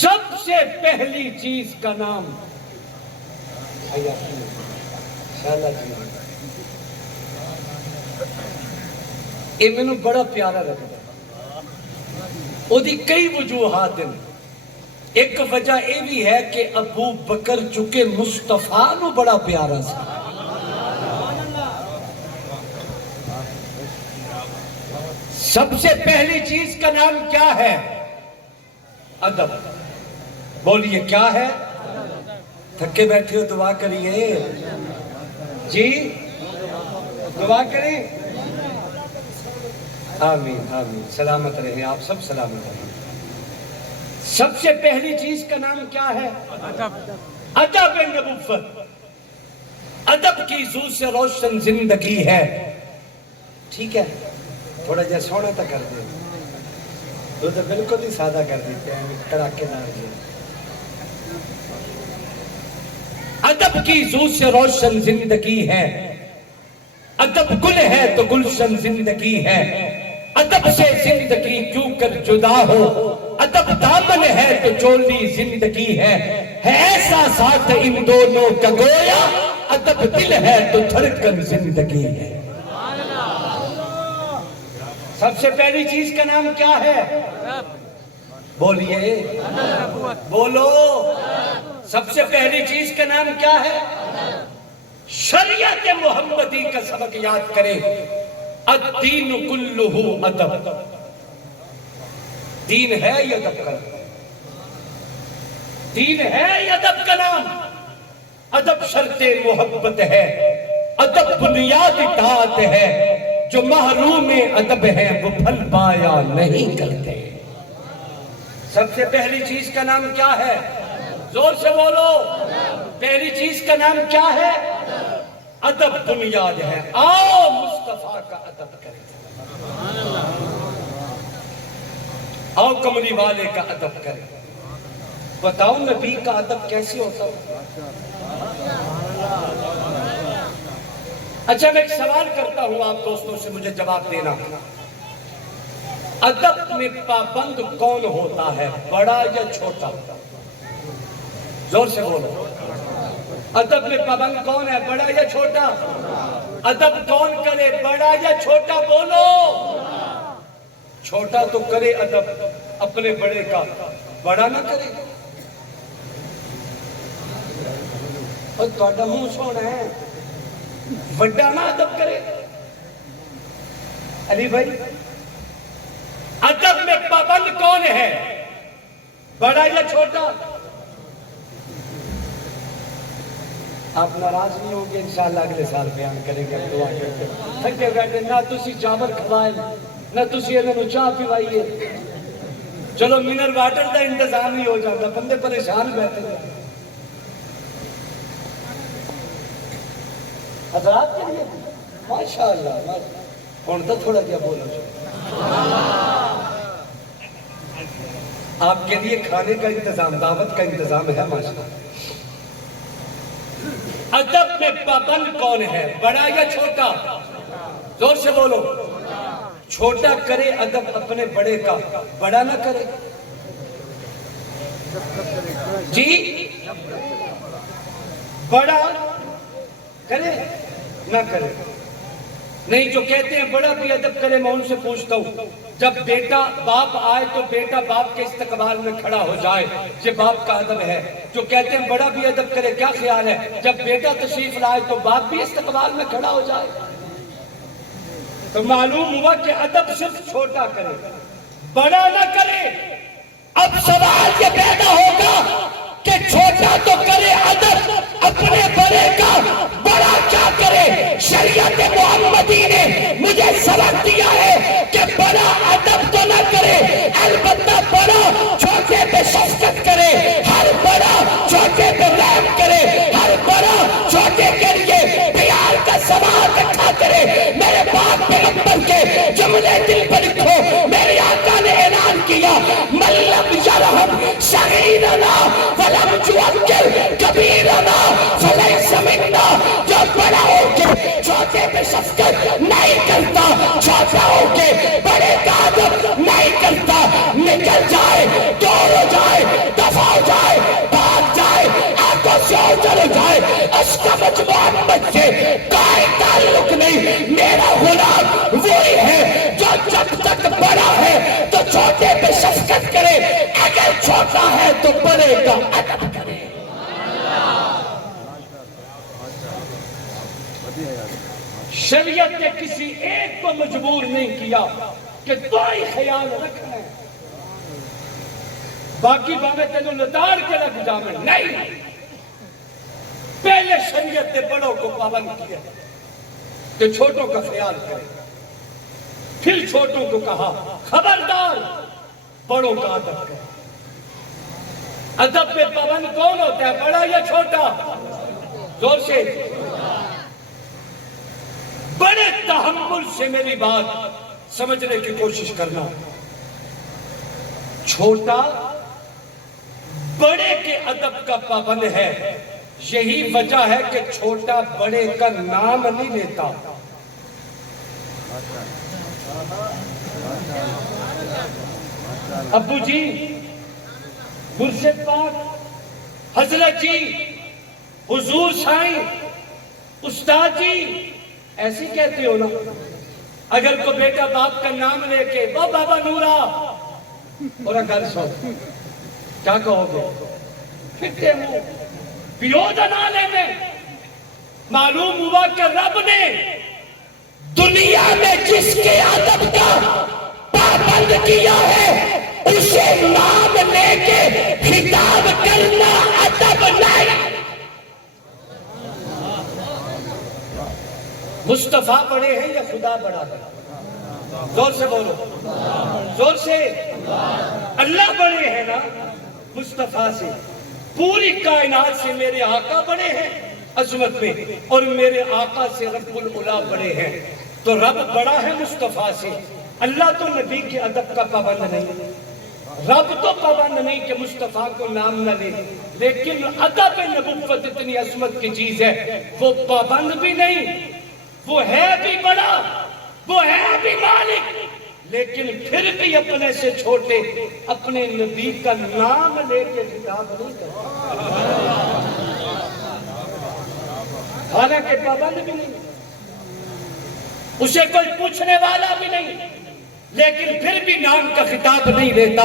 سب سے پہلی چیز کا نام یہ مینوں بڑا پیارا لگتا، وہ دی کئی وجوہات ہیں۔ ایک وجہ یہ بھی ہے کہ ابو بکر چکے مصطفیٰ نو بڑا پیارا سا، سب سے پہلی چیز کا نام کیا ہے؟ ادب۔ بولیے کیا ہے؟ تھکے بیٹھے ہو دعا کریے جی، دعا کریں۔ آمین آمین، سلامت رہیں آپ سب، سلامت رہیں۔ سب سے پہلی چیز کا نام کیا ہے؟ ادب نبوت۔ ادب کی زو سے روشن زندگی ہے۔ ٹھیک ہے، تھوڑا جا سونا تا کر دے، تو بالکل ہی سادہ کر دیتے ہیں، کڑاکے دار جی۔ ادب کی زو سے روشن زندگی ہے، ادب گل ہے تو گلشن زندگی ہے، ادب سے زندگی کیوں کر جدا ہو، ادب دامن ہے تو چولی زندگی ہے ایسا ساتھ ان دونوں کا گویا، ادب دل ہے تو دھڑکن زندگی ہے۔ سب سے پہلی چیز کا نام کیا ہے؟ بولیے، بولو، سب سے پہلی چیز کا نام کیا ہے؟ شریعت محمدی کا سبق یاد کرے، الدین کلہ ادب، دین ہے یا ادب کا نام؟ دین ہے یا ادب کا نام؟ ادب شرط محبت ہے، ادب بنیاد اطاعت ہے، جو محروم ادب ہے وہ پھل پایا نہیں کرتے۔ سب سے پہلی چیز کا نام کیا ہے؟ زور سے بولو، پہلی چیز کا نام کیا ہے؟ ادب بنیاد ہے۔ آؤ مصطفیٰ کا ادب کریں، آؤ کملی والے کا ادب کریں۔ بتاؤ نبی کا ادب کیسے ہوتا ہے؟ اچھا میں ایک سوال کرتا ہوں آپ دوستوں سے، مجھے جواب دینا۔ ادب میں پابند کون ہوتا ہے، بڑا یا چھوٹا؟ زور سے بولو، ادب میں پابند کون ہے، بڑا یا چھوٹا؟ ادب کون کرے، بڑا یا چھوٹا؟ بولو۔ چھوٹا تو کرے ادب اپنے بڑے کا، بڑا نہ کرے۔ اور تھوڑا منہ سونا ہے، بڑا نہ ادب کرے۔ علی بھائی، ادب میں پابند کون ہے، بڑا یا چھوٹا؟ آپ ناراض نہیں ہوں گے، انشاءاللہ اگلے سال بیان کریں گے، دعا کرتے ہیں۔ تھکے بیٹھے نہ تسی چاول کھوائیں، نہ تسی انہوں چاہ پیوائیے، چلو منرل واٹر دا انتظام ہی ہو جاتا، بندے پریشان بیٹھے ہیں۔ حضرات کے لیے ماشاءاللہ کون تو تھوڑا کیا بولا آپ کے لیے کھانے کا انتظام، دعوت کا انتظام ہے ماشاءاللہ۔ ادب میں پابند کون ہے، بڑا یا چھوٹا؟ زور سے بولو۔ چھوٹا کرے ادب اپنے بڑے کا، بڑا نہ کرے۔ جی، بڑا کرے نہ کرے۔ نہیں، جو کہتے ہیں بڑا بھی ادب کرے، میں ان سے پوچھتا ہوں، جب بیٹا باپ آئے تو بیٹا باپ کے استقبال میں کھڑا ہو جائے، یہ باپ کا ادب ہے۔ جو کہتے ہیں بڑا بھی ادب کرے، کیا خیال ہے جب بیٹا تشریف لائے تو باپ بھی استقبال میں کھڑا ہو جائے؟ تو معلوم ہوا کہ ادب صرف چھوٹا کرے، بڑا نہ کرے۔ اب سوال یہ پیدا ہوگا کہ چھوٹا تو کرے ادب اپنے بڑے کا، بڑا کیا کرے؟ شریعت محمدی نے مجھے سبق دیا ہے کہ بڑا ادب تو نہ کرے، البتہ بڑا چھوٹے پہ شفقت کرے، ہر بڑا چھوٹے پہ رحم کرے، ہر بڑا چھوٹے کے لیے پیار کا سوال رکھا کرے۔ میرے باپ پیغمبر کے جملے دل پر لکھو، میرے آقا نے اعلان کیا، من لم یرحم صغیرنا ولم یوقر کبیرنا فلیس منا۔ جو بڑا ہو کے چھوٹے پہ شفقت نہیں کرتا، چھوٹا ہو کے بڑے کا ادب نہیں کرتا، نکل جائے، دور ہو جائے، دفع ہو جائے، بھاگ جائے، آنکھوں سے اوجھل ہو جائے، اس کا مجھ محمد سے کوئی تعلق نہیں۔ میرا غلام وہی ہے جو جب تک بڑا ہے تو چھوٹے پہ شفقت کرے، اگر چھوٹا ہے تو بڑے کا ادب کرے۔ شریعت نے کسی ایک کو مجبور نہیں کیا کہ تو ہی خیال رکھنا ہے، باقی بامے تینوں لدار کے لگ جامے نہیں۔ پہلے شریعت نے بڑوں کو پابند کیا کہ چھوٹوں کا خیال کرے، پھر چھوٹوں کو کہا خبردار بڑوں کا ادب کرے۔ ادب پہ پابند کون ہوتا ہے، بڑا یا چھوٹا؟ زور سے۔ بڑے تحمل سے میری بات سمجھنے کی کوشش کرنا۔ چھوٹا بڑے کے ادب کا پابند ہے، یہی وجہ ہے کہ چھوٹا بڑے کا نام نہیں لیتا. ابو جی، مرشد پاک، حضرت جی، حضور سائیں، استاد جی، ایسی کہتے ہو نا. اگر کوئی بیٹا باپ کا نام لے کے وہ بابا نورا اور گھر سو کیا کہو گے؟ پھرتے منہ بیودا نہ لینے. معلوم ہوا کہ رب نے دنیا میں جس کے ادب کا پابند کیا ہے اسے نام لے کے خطاب کرنا ادب نہیں. مصطفیٰ بڑے ہیں یا خدا بڑا ہے؟ زور سے بولو، زور سے. اللہ بڑے ہیں نا مصطفیٰ سے. پوری کائنات سے میرے آقا بڑے ہیں عظمت میں، اور میرے آقا سے رب العلا بڑے ہیں. تو رب بڑا ہے مصطفیٰ سے. اللہ تو نبی کے ادب کا پابند نہیں، رب تو پابند نہیں کہ مصطفیٰ کو نام نہ لے، لیکن ادب نبوت اتنی عظمت کی چیز ہے، وہ پابند بھی نہیں. وہ ہے بھی بڑا، وہ ہے بھی مالک، لیکن پھر بھی اپنے سے چھوٹے اپنے نبی کا نام لے کے خطاب نہیں کرتا. حالانکہ پابند بھی نہیں، اسے کوئی پوچھنے والا بھی نہیں، لیکن پھر بھی نام کا خطاب نہیں لیتا.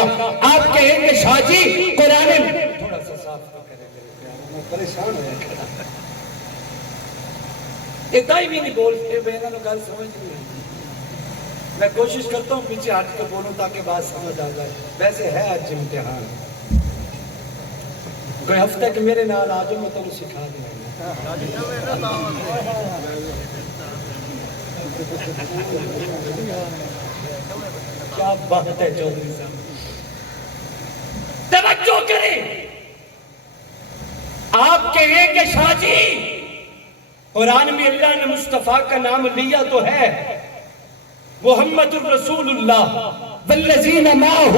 آپ کہیں گے شاہ جی قرآن میں تھوڑا سا صاف کریں، میں پریشان ہوں. اتنا ہی بھی نہیں بولتے، بہنوں نے گل سمجھ نہیں. میں کوشش کرتا ہوں پیچھے ہٹ کے بولوں تاکہ بات سمجھ آ جائے. ویسے ہے آج امتحان، کوئی ہفتہ کہ میرے نال آ جاؤ میں تمہیں سکھا دوں گا. کیا بات ہے چودھری صاحب، توجہ کریں. آپ کہیں کہ شاہ جی قرآن میں اللہ نے مصطفیٰ کا نام لیا تو ہے، محمد الرسول اللہ والذین معہ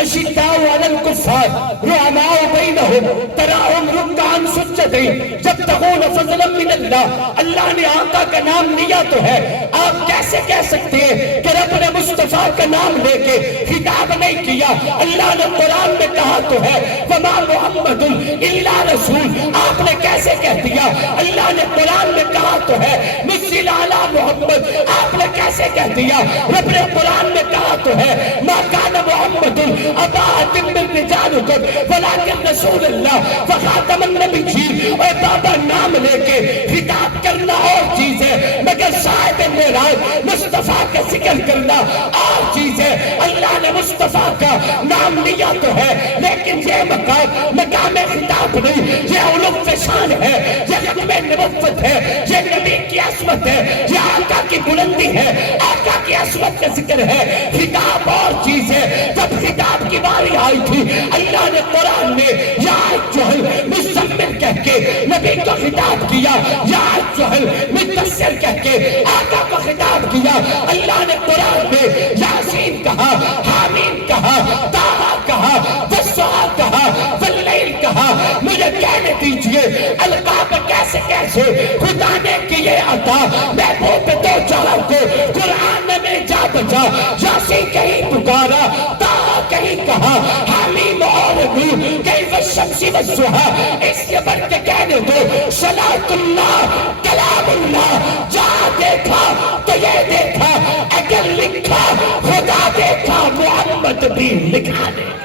اشداء علی الکفار رحماء بینہم تراہم رکعا سجدا یبتغون فضلا من اللہ. اللہ نے آقا کا نام لیا تو ہے. آپ کیسے کہہ سکتے ہیں کہ رب نے مصطفیٰ کا نام لے کے خطاب نہیں کیا؟ اللہ نے قرآن میں کہا تو ہے وما محمد الا رسول. آپ نے کیسے کہہ دیا؟ اللہ نے قرآن میں کہا تو ہے نزل علی محمد. آپ نے کیسے کہہ دیا؟ رب نے قرآن میں کہا تو ہے ما کان محمد ابا احد من رجالکم ولکن رسول اللہ وخاتم النبیین. اے بابا نام لے کے خطاب کرنا اور چیز ہے، مگر صاحب معراج مصطفیٰ کا ذکر کرنا اور چیز ہے. اللہ نے مصطفیٰ کا نام لیا تو ہے، لیکن یہ مقام خطاب نہیں، یہ علو شان ہے، یہ ختم نبوت ہے، یہ نبی کی عصمت ہے، یہ آقا کی بلندی ہے، آقا کی عصمت کا ذکر ہے. خطاب اور چیز ہے. جب خطاب کی باری آئی تھی اللہ نے قرآن میں یا ایھا مزمل کہہ کے نبی کو خطاب کیا، یا ایھا مدثر کہہ کے آقا کو خطاب کیا. اللہ نے قرآن میں یاسین کہا، حامیم کہا، طٰہٰ کہا، والضحیٰ کہا، واللیل کہا. مجھے کہنے دیجئے القاب کیسے کیسے خدا نے کیے عطا. محبوب دو جہاں کو قرآن میں جا بجا. یاسین کہیں پکارا، طٰہٰ کہیں کہا، حامیم اور نور کہیں والشمس والضحیٰ. اس کے بڑھ کے کہنے دو صلاۃ اللہ کلام اللہ. جہاں دیکھا تو یہ دیکھا، اگر لکھا خدا دیکھا محمد بھی لکھا دے گا.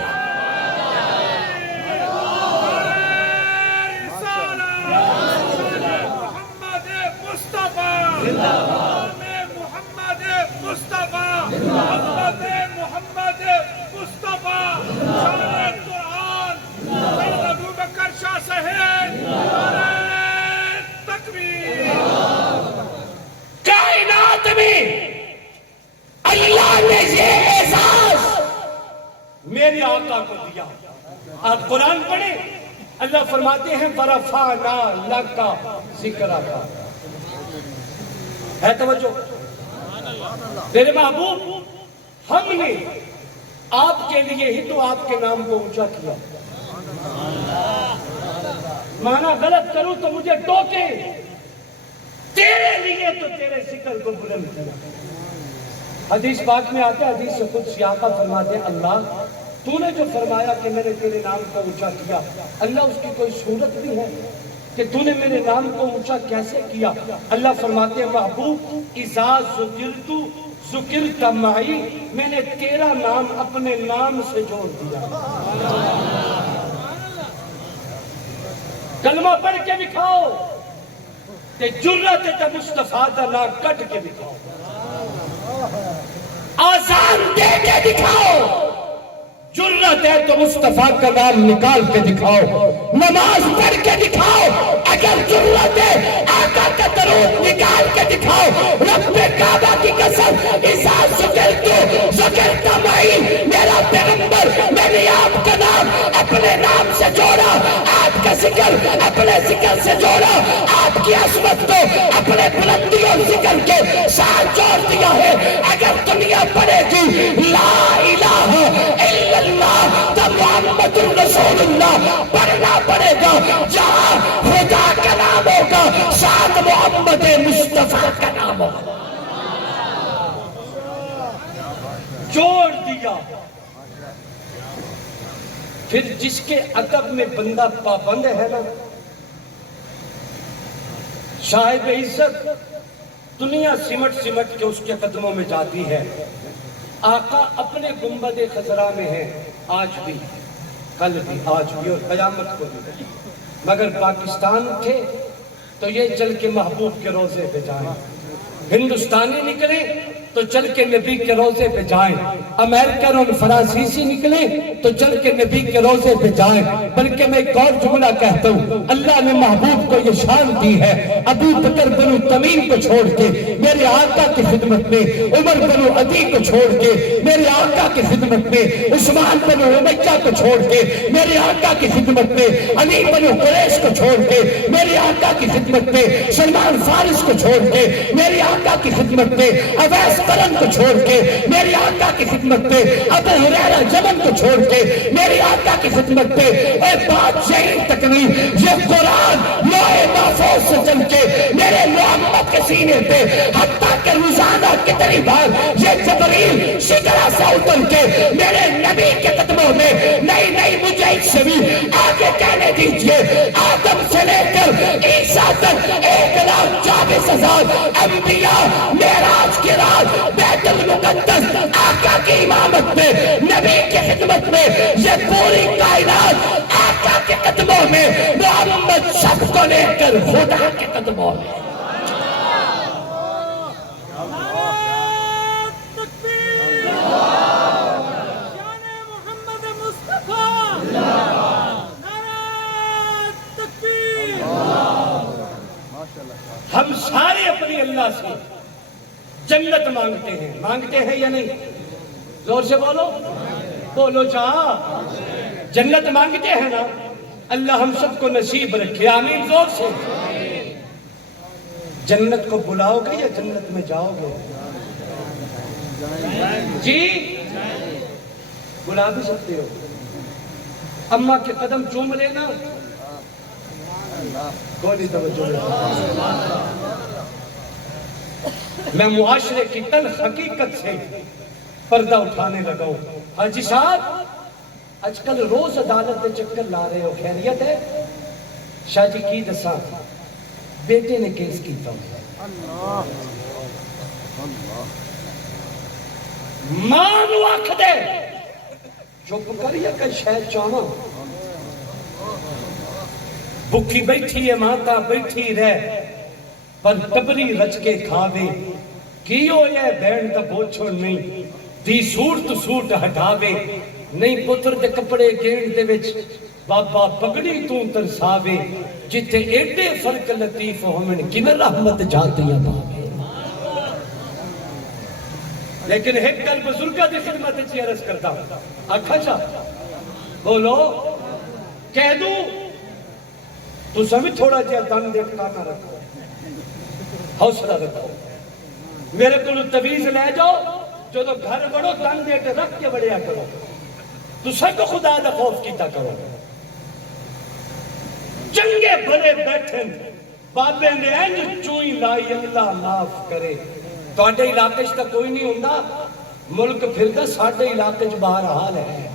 کائنات میں اللہ نے یہ اعزاز میرے آقا کو دیا. آپ قرآن پڑھیں، اللہ فرماتے ہیں وَرَفَعْنَا لَكَ ذِكْرَكَ. ہے توجہ؟ میرے محبوب ہم نے آپ کے لیے ہی تو آپ کے نام کو اونچا کیا. مانا غلط کروں تو مجھے ٹوکے، تیرے لیے تو تیرے ذکر کو بلند کیا۔ حدیث پاک میں آتے، حدیث قدسی آقا فرماتے ہیں اللہ تو نے جو فرمایا کہ میں نے تیرے نام کو اونچا کیا، اللہ اس کی کوئی صورت بھی ہے کہ تو نے میرے نام کو اونچا کیسے کیا؟ اللہ فرماتے ہیں محبوب اذا ذکرت ذکرت معی، میں نے تیرا نام اپنے نام سے جوڑ دیا۔ کلمہ پڑھ کے دکھاؤ تے جرت تے مصطفیٰ دا نام کٹ کے دکھاؤ، آزان دے کے دکھاؤ، جرت ہے تو مصطفیٰ کا نام نکال کے دکھاؤ، نماز پڑھ کے دکھاؤ، اگر جرت ہے آقا کا درود نکال کے دکھاؤ، رب کعبہ کی قسم اذا ذکرت معی، میرا پیغمبر میں نے آپ کا نام اپنے نام سے جوڑا، آپ کا ذکر اپنے ذکر سے جوڑا، آپ کی عظمت کو اپنے بلندی اور ذکر کے ساتھ جوڑ دیا ہے۔ اگر دنیا پڑھے گی لا الہ الا اللہ تو محمد الرسول اللہ پڑھنا پڑے گا، جہاں خدا کا نام ہوگا ساتھ محمد مصطفیٰ کا نام ہوگا۔ جوڑ دیا۔ پھر جس کے ادب میں بندہ پابند ہے نا، صاحب عزت دنیا سمٹ سمٹ کے اس کے قدموں میں جاتی ہے۔ آقا اپنے گنبد خضرا میں ہے، آج بھی، کل بھی، آج بھی اور قیامت کو بھی، مگر پاکستان تھے تو یہ چل کے محبوب کے روزے پہ جائیں، ہندوستانی نکلے تو چل کے نبی کے روزے پہ جائیں، امریکن اور فرانسیسی نکلے تو چل کے نبی کے روزے پہ جائیں۔ بلکہ میں ایک اور جملہ کہتا ہوں، اللہ نے محبوب کو یہ شان دی ہے، ابو بکر بنو تمیم کو چھوڑ کے میرے آقا کی خدمت میں، عمر بنو عدی کو چھوڑ کے میرے آقا کی خدمت میں، عثمان بنو امیہ کو چھوڑ کے میرے آقا کی خدمت میں، علی بنو قریش کو چھوڑ کے میرے آقا کی خدمت میں، سلمان فارس کو چھوڑ کے میرے آقا کی خدمت میں، اویس قرن کو چھوڑ کے میری آقا کی خدمت پہ، ابو ہریرہ جمل کو چھوڑ کے میری آقا کی خدمت پہ، ایک بات شہید تک نہیں، یہ قرآن لوح محفوظ سے چل کے میرے محمد کے سینے پہ، حتیٰ کہ روزانہ کتنی بار یہ جبریل شجرہ سے اتر کے میرے نبی کے قدموں میں، نہیں نہیں مجھے اس سے بھی آگے کہنے دیجئے، آدم سے لے کر عیسیٰ تک 1,40,000 انبیاء معراج کی رات بیت المقدس آقا کی امامت میں، نبی کی خدمت میں، یہ پوری کائنات آقا کے قدموں میں، محمد سب کو لے کر خدا کے قدموں میں۔ ہم سارے اپنی اللہ سے جنت مانگتے ہیں یا نہیں؟ زور سے بولو، بولو چاہا جنت مانگتے ہیں نا؟ اللہ ہم سب کو نصیب رکھے، آمین زور سے۔ جنت کو بلاؤ گے یا جنت میں جاؤ گے؟ جی بلا بھی سکتے ہو، اماں کے قدم چوم لینا، کوئی توجہ نہیں۔ میں معاشرے کی تلخ حقیقت سے پردہ اٹھانے لگا ہوں۔ حاجی صاحب آج کل روز عدالت میں چکر لا رہے ہو، خیریت ہے؟ شاہ جی کی دساں بیٹے نے کیس کیتا ماں نو آکھ دے چپ کر یا کہ شاید چاہاں، بکھی بیٹھی ہے ماتا بیٹھی رہ پر ٹبری رچ کے کھاوے، کی ہو یہ بین دا بوچھو نہیں، دی سوٹ تو سوٹ ہٹاوے، نہیں پتر دے کپڑے گینڈ دے وچ بابا پگڑی تو ترساوے، جتے ایڈے فرق لطیف ہومن کی میں رحمت جاتی ہیں باوے۔ لیکن ایک کل بزرگہ دی خدمت اچھی عرض کرتا ہوں، آکھا جا بولو کہہ دوں تو سمجھ تھوڑا جہاں دن دے ٹکانا رکھو، حوصلہ رکھو، میرے کو تویز لے جاؤ جو تو گھر بڑھو دن دے کے رکھ کے بڑھیا کرو، تو سب کو خدا دا خوف کیتا کرو۔ چنگے بڑے بیٹھے بابے نے انج چوئی لائی اللہ معاف کرے تواڈے علاقے چ تک کوئی نہیں ہوندا ملک پھردا ساڈے علاقے چ باہر حال ہے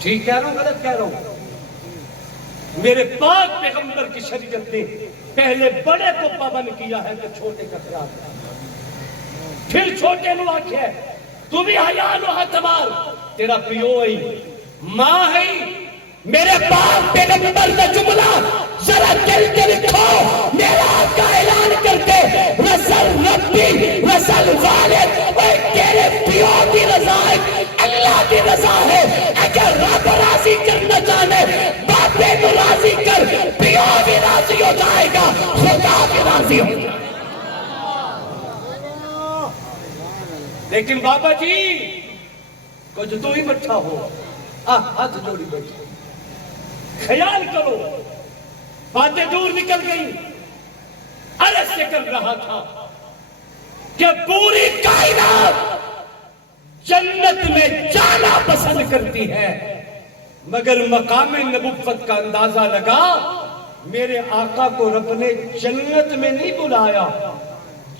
ٹھیک کہہ رہا ہوں غلط کہہ رہا ہوں میرے پاک پیغمبر کی شریعت نے پہلے بڑے کو پابند کیا ہے کہ چھوٹے کا خیال پھر چھوٹے نو آکھیا ہے تو بھی حیا نو ہاتھ مار تیرا پیو ہے ماں ہے میرے پاک پیغمبر کا جملہ ذرا دل کے لکھو میرا آقا اعلان کرتے رسل ربی رسل والد اور تیرے پیو کی رضا ہے اللہ کی رضا ہے اگر رب راضی کرنا چاہے باپے کو راضی کر پیو بھی راضی ہو جائے گا خدا بھی راضی ہو جائے گا لیکن بابا جی کچھ تو ہی بچہ ہو ہاتھ جوڑی بیٹھے خیال کرو باتیں دور نکل گئی عرض سے کر رہا تھا کہ پوری کائنات جنت میں جانا پسند کرتی ہے مگر مقام نبوت کا اندازہ لگا میرے آقا کو رب نے جنت میں نہیں بلایا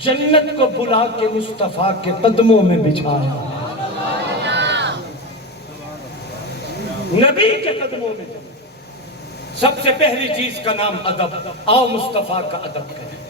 جنت کو بلا کے مصطفیٰ کے قدموں میں بچھایا نبی کے قدموں میں سب سے پہلی چیز کا نام ادب آؤ مصطفیٰ کا ادب کریں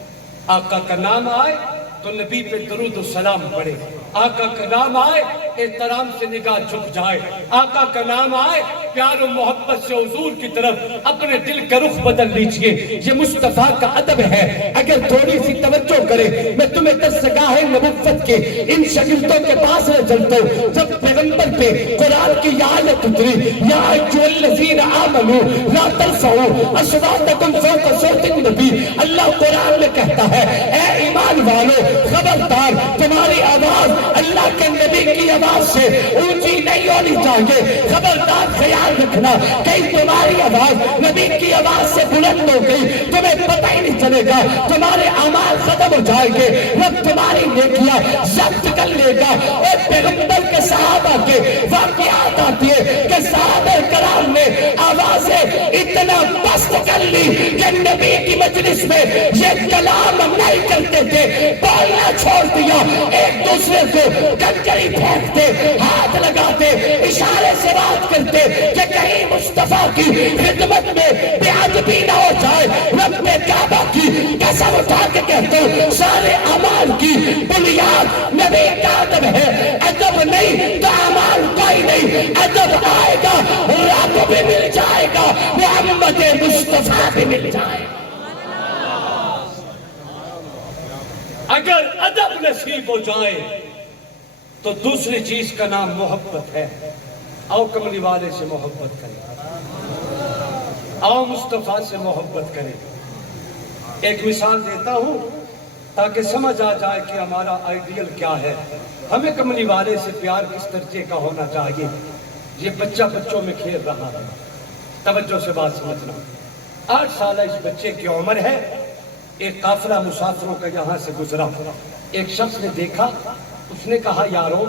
آقا کا نام آئے تو نبی پہ درود و سلام پڑھے آقا کا نام آئے احترام سے نگاہ جھک جائے آقا کا نام آئے پیار و محبت سے حضور کی طرف اپنے دل کا رخ بدل لیجئے یہ مصطفیٰ کا ادب ہے اگر تھوڑی سی توجہ کرے میں تمہیں دستگاہ نبوت کے ان شگردوں کے پاس نہ چلتا ہوں جب پیغمبر پہ قرآن کی یہ آیت اتری یا ایھا الذین آمنوا لا ترفعوا اصواتکم فوق صوت النبی اللہ قرآن میں کہتا ہے اے ایمان والو خبردار تمہاری آواز اللہ کے نبی کی آواز سے اونچی نہیں ہونی چاہیے خبردار خیال رکھنا کہیں تمہاری آواز نبی کی آواز سے بلند ہو گئی تمہیں پتہ ہی نہیں چلے گا تمہارے اعمال ختم ہو جائیں گے رب تمہاری نیکیاں ضبط کر لے گا اور پیغمبر کے صحابہ کے واقعات آتی ہے کہ صحابہ کرام نے آوازیں اتنا پست کر لی کہ نبی کی مجلس میں یہ کلام نہیں کرتے تھے بولنا چھوڑ دیا ایک دوسرے کو کنکری پھینکتے ہاتھ لگاتے اشارے سے بات کرتے کہ کہیں مصطفیٰ کی خدمت میں بے ادبی نہ ہو جائے رب کعبہ کی قسم اٹھا کے کہتے ہیں سارے اعمال کی بنیاد نبی کا ادب ہے ادب نہیں تو اعمال کوئی نہیں ادب آئے گا رب بھی مل جائے گا محمد مصطفیٰ بھی مل جائے گا اگر ادب نصیب ہو جائے تو دوسری چیز کا نام محبت ہے آؤ کملی والے سے محبت کریں آؤ مصطفیٰ سے محبت کریں ایک مثال دیتا ہوں تاکہ سمجھ آ جائے کہ ہمارا آئیڈیل کیا ہے ہمیں کملی والے سے پیار کس درجے کا ہونا چاہیے یہ بچہ بچوں میں کھیل رہا ہے توجہ سے بات سمجھنا 8 سالہ اس بچے کی عمر ہے ایک قافلہ مسافروں کا یہاں سے گزرا ایک شخص نے دیکھا اس نے کہا یارو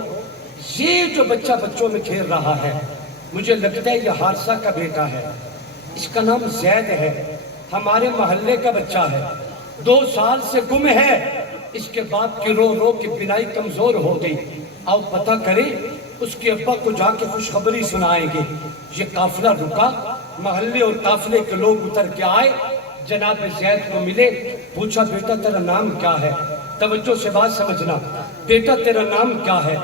یہ جو بچہ بچوں میں کھیل رہا ہے مجھے لگتا ہے یہ حارثہ کا بیٹا ہے اس کا نام زید ہے ہمارے محلے کا بچہ ہے 2 سال سے گم ہے اس کے باپ کی رو رو کی بینائی کمزور ہو گئی آؤ پتہ کریں اس کے ابا کو جا کے خوشخبری سنائیں گے یہ قافلہ رکا محلے اور قافلے کے لوگ اتر کے آئے جناب زید کو ملے پوچھا بیٹا تیرا نام کیا ہے توجہ سے بات سمجھنا بیٹا تیرا نام کیا ہے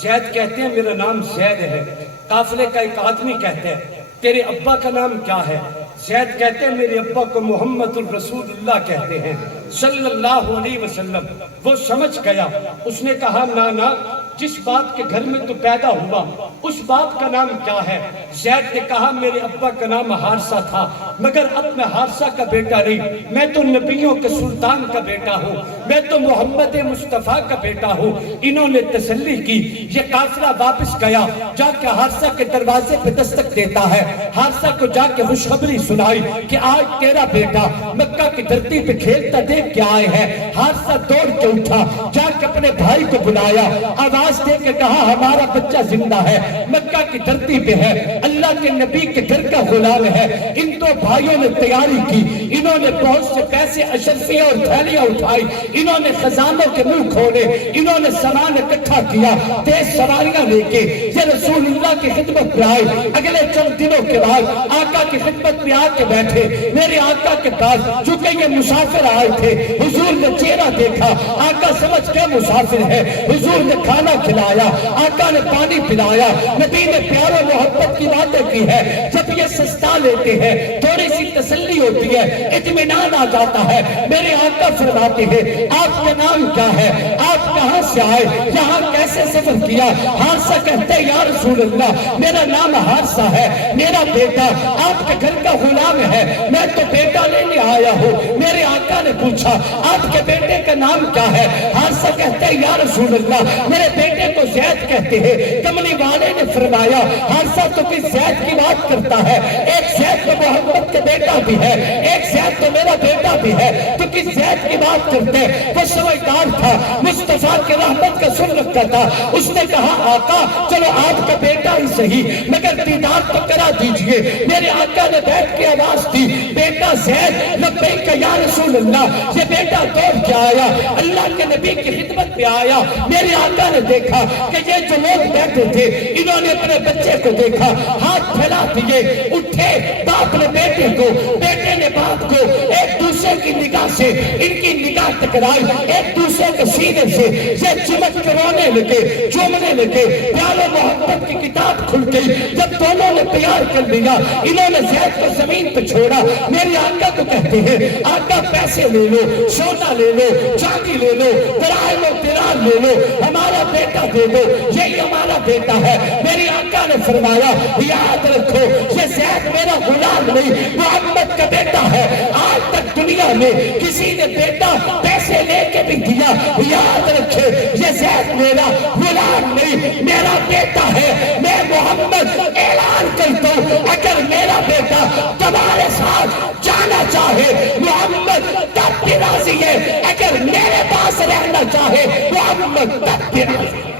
زید کہتے ہیں میرا نام زید ہے قافلے کا ایک آدمی کہتے ہیں تیرے ابا کا نام کیا ہے زید کہتے ہیں میرے ابا کو محمد الرسول اللہ کہتے ہیں صلی اللہ علیہ وسلم وہ سمجھ گیا اس نے کہا نانا جس باپ کے گھر میں تو پیدا ہوا اس باپ کا نام کیا ہے زید نے کہا میرے ابا کا نام حارثہ تھا مگر اب میں حارثہ کا بیٹا نہیں میں تو نبیوں کے سلطان کا بیٹا ہوں میں تو محمد مصطفیٰ کا بیٹا ہوں انہوں نے تسلی کی یہ قافلہ واپس گیا جا کے حارثہ کے دروازے پہ دستک دیتا ہے حارثہ کو جا کے خوشخبری سنائی کہ آج تیرا بیٹا مکہ کی دھرتی پہ کھیلتا دیکھ کے آئے ہیں۔ حارثہ دوڑ کے اٹھا، جا کے اپنے بھائی کو بلایا، آواز دے کے کہا ہمارا بچہ زندہ ہے، مکہ کی دھرتی پہ ہے، اللہ کے نبی کے گھر کا غلام ہے۔ ان دو بھائیوں نے تیاری کی، انہوں نے بہت سے پیسے اشرفیاں اور تھیلیاں اٹھائی، انہوں نے خزانوں کے منہ کھولے، انہوں نے سامان اکٹھا کیا، تیز سواریاں لے کے یہ رسول اللہ کی خدمت پہ آئے۔ اگلے چند دنوں کے بعد آقا کی خدمت میں آ کے بیٹھے، میرے آقا کے پاس چونکہ یہ مسافر آئے تھے، حضور نے چہرہ دیکھا، آقا سمجھ کے مسافر ہے، حضور نے کھانا کھلایا، آقا نے پانی پلایا، نبی نے پیار و محبت کی باتیں کی ہے۔ جب یہ سستا لیتے ہیں تھوڑی سی تسلی ہوتی ہے، اطمینان آ جاتا ہے۔ میرے آقا فرماتے ہیں آپ کا نام کیا ہے، آپ کہاں سے آئے، یہاں کیسے سفر کیا؟ حارثہ کہتے ہیں یا رسول اللہ میرا نام حارثہ ہے، میرا بیٹا آپ کے گھر کا غلام ہے، میں تو بیٹا لینے آیا ہوں۔ میرے آقا نے پوچھا آپ کے بیٹے کا نام کیا ہے؟ حارثہ کہتے ہیں یا رسول اللہ میرے بیٹے کو زید کہتے ہیں۔ کملی والے نے فرمایا حارثہ تو کس زید کی بات کرتا ہے؟ ایک زید تو محمد کا بیٹا بھی ہے، ایک زید تو میرا بیٹا بھی ہے، تو کس زید کی بات کرتے ہیں؟ وہ سمجھدار تھا، مصطفیٰ کے رحمت کا سن رکھتا تھا۔ اس نے کہا آقا چلو آپ کا بیٹا ہی صحیح، مگر دیدار تو کرا دیجئے۔ میرے آقا نے بیٹھ کے آواز دی بیٹا زید لبیک یا رسول اللہ۔ یہ بیٹا دوڑ کے آیا، اللہ کے نبی کی خدمت پہ آیا۔ میرے آقا نے دیکھا کہ یہ جو لوگ بیٹھے تھے انہوں نے اپنے بچے کو دیکھا، ہاتھ پھیلا دیے، اٹھے، باپ نے بیٹے کو، بیٹے نے باپ کو، ایک دوسرے کی نگاہ سے ان کی نگاہ ٹکرائی، ایک دوسرے کے سینے سے یہ چمک کے رونے لگے، چومنے لگے، پیار و محبت کی کتاب کھل گئی۔ جب دونوں نے پیار کر لیا انہوں نے زید کو زمین پہ چھوڑا۔ میرے آقا کو کہتے ہیں آقا پیسے لے لو، سونا لے لو، چاندی لے لو، درہم و دینار لے لو، ہمارا بیٹا دے دو، یہی ہمارا بیٹا ہے۔ میری آقا نے فرمایا یاد رکھو یہ زید میرا غلام نہیں محمد کا بیٹا ہے۔ آج تک دنیا میں کسی نے بیٹا پیسے لے کے بھی دیا، یاد رکھے یہ زید میرا غلام نہیں میرا بیٹا ہے۔ میں محمد اعلان کرتا ہوں اگر میرا بیٹا تمہارے ساتھ جانا چاہے محمد تب بھی راضی ہے، اگر میرے پاس رہنا چاہے محمد تب بھی راضی ہے۔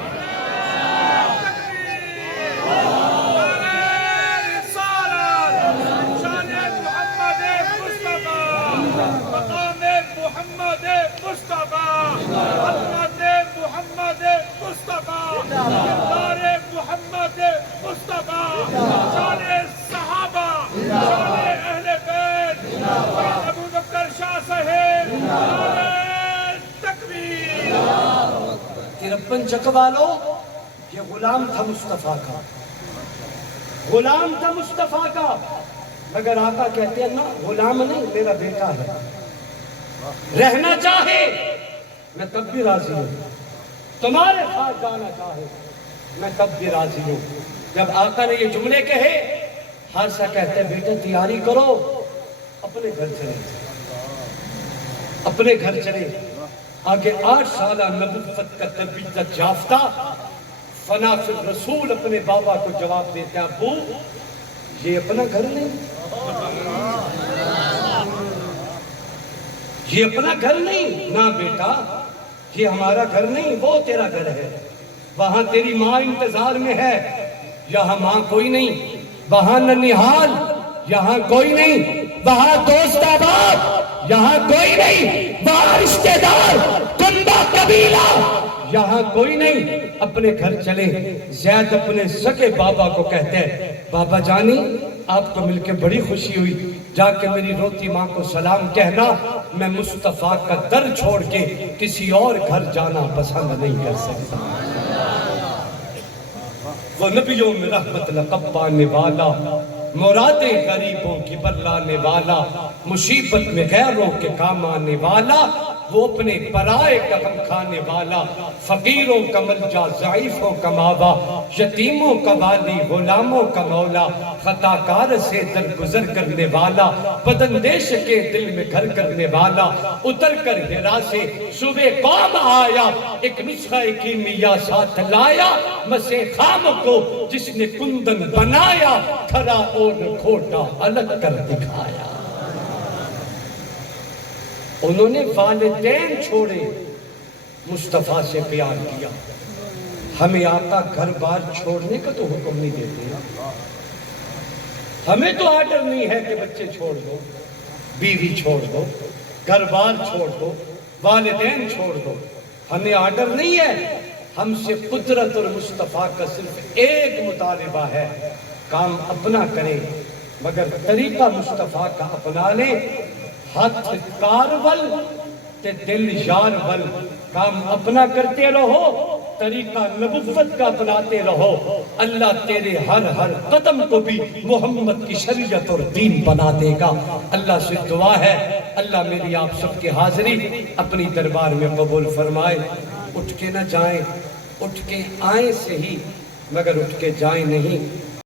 ترپن چکوالو یہ غلام تھا مصطفیٰ کا، غلام تھا مصطفیٰ کا، مگر آقا کہتے ہیں نا غلام نہیں میرا بیٹا ہے، رہنا چاہے میں تب بھی راضی ہوں، تمہارے ساتھ جانا چاہے میں تب بھی راضی ہوں۔ جب آقا نے یہ جملے کہے حارثہ کہتے ہیں بیٹا تیاری کرو، اپنے گھر چلے، اپنے گھر چلے۔ آگے 8 سالہ نبوت کا تربیت یافتہ فنا فی الرسول اپنے بابا کو جواب دیتے ہیں ابو یہ اپنا گھر نہیں، یہ اپنا گھر نہیں، نہ بیٹا یہ ہمارا گھر نہیں، وہ تیرا گھر ہے، وہاں تیری ماں انتظار میں ہے، یہاں ماں کوئی نہیں، وہاں ننیحال یہاں کوئی نہیں، وہاں دوست احباب یہاں کوئی نہیں، وہاں رشتہ دار کنبہ قبیلہ یہاں کوئی نہیں، اپنے گھر چلے۔ زید اپنے سکے بابا کو کہتے ہیں بابا جانی آپ کو مل کے بڑی خوشی ہوئی، جا کے میری روتی ماں کو سلام کہنا، میں مصطفیٰ کا در چھوڑ کے کسی اور گھر جانا پسند نہیں کر سکتا۔ وہ نبیوں میں رحمت لقب پانے والا، مرادیں غریبوں کی برلانے والا، مصیبت میں غیروں کے کام آنے والا، وہ اپنے پرائے کا غم کھانے والا، فقیروں کا ملجا ضعیفوں کا ماوا، یتیموں کا والی غلاموں کا مولا، خطاکار سے درگزر کرنے والا، بداندیش کے دل میں گھر کرنے والا، اتر کر ہرا سے صبح قوم آیا، ایک نسخہ کیمیا ساتھ لایا، مسے خام کو جس نے کندن بنایا، کھرا اور کھوٹا الگ کر دکھایا۔ انہوں نے والدین چھوڑے، مصطفیٰ سے پیار کیا۔ ہمیں آقا گھر بار چھوڑنے کا تو حکم نہیں دیتے، ہمیں تو آرڈر نہیں ہے کہ بچے چھوڑ دو، بیوی چھوڑ دو، گھر بار چھوڑ دو، والدین چھوڑ دو، ہمیں آرڈر نہیں ہے۔ ہم سے قدرت اور مصطفیٰ کا صرف ایک مطالبہ ہے، کام اپنا کریں مگر طریقہ مصطفیٰ کا اپنا لیں۔ ہاتھ کار ول تے دل یار ول، کام اپنا کرتے رہو، طریقہ نبوت کا اپناتے رہو، اللہ تیرے ہر قدم کو بھی محمد کی شریعت اور دین بنا دے گا۔ اللہ سے دعا ہے اللہ میری آپ سب کی حاضری اپنی دربار میں قبول فرمائے۔ اٹھ کے نہ جائیں، اٹھ کے آئیں صحیح مگر اٹھ کے جائیں نہیں۔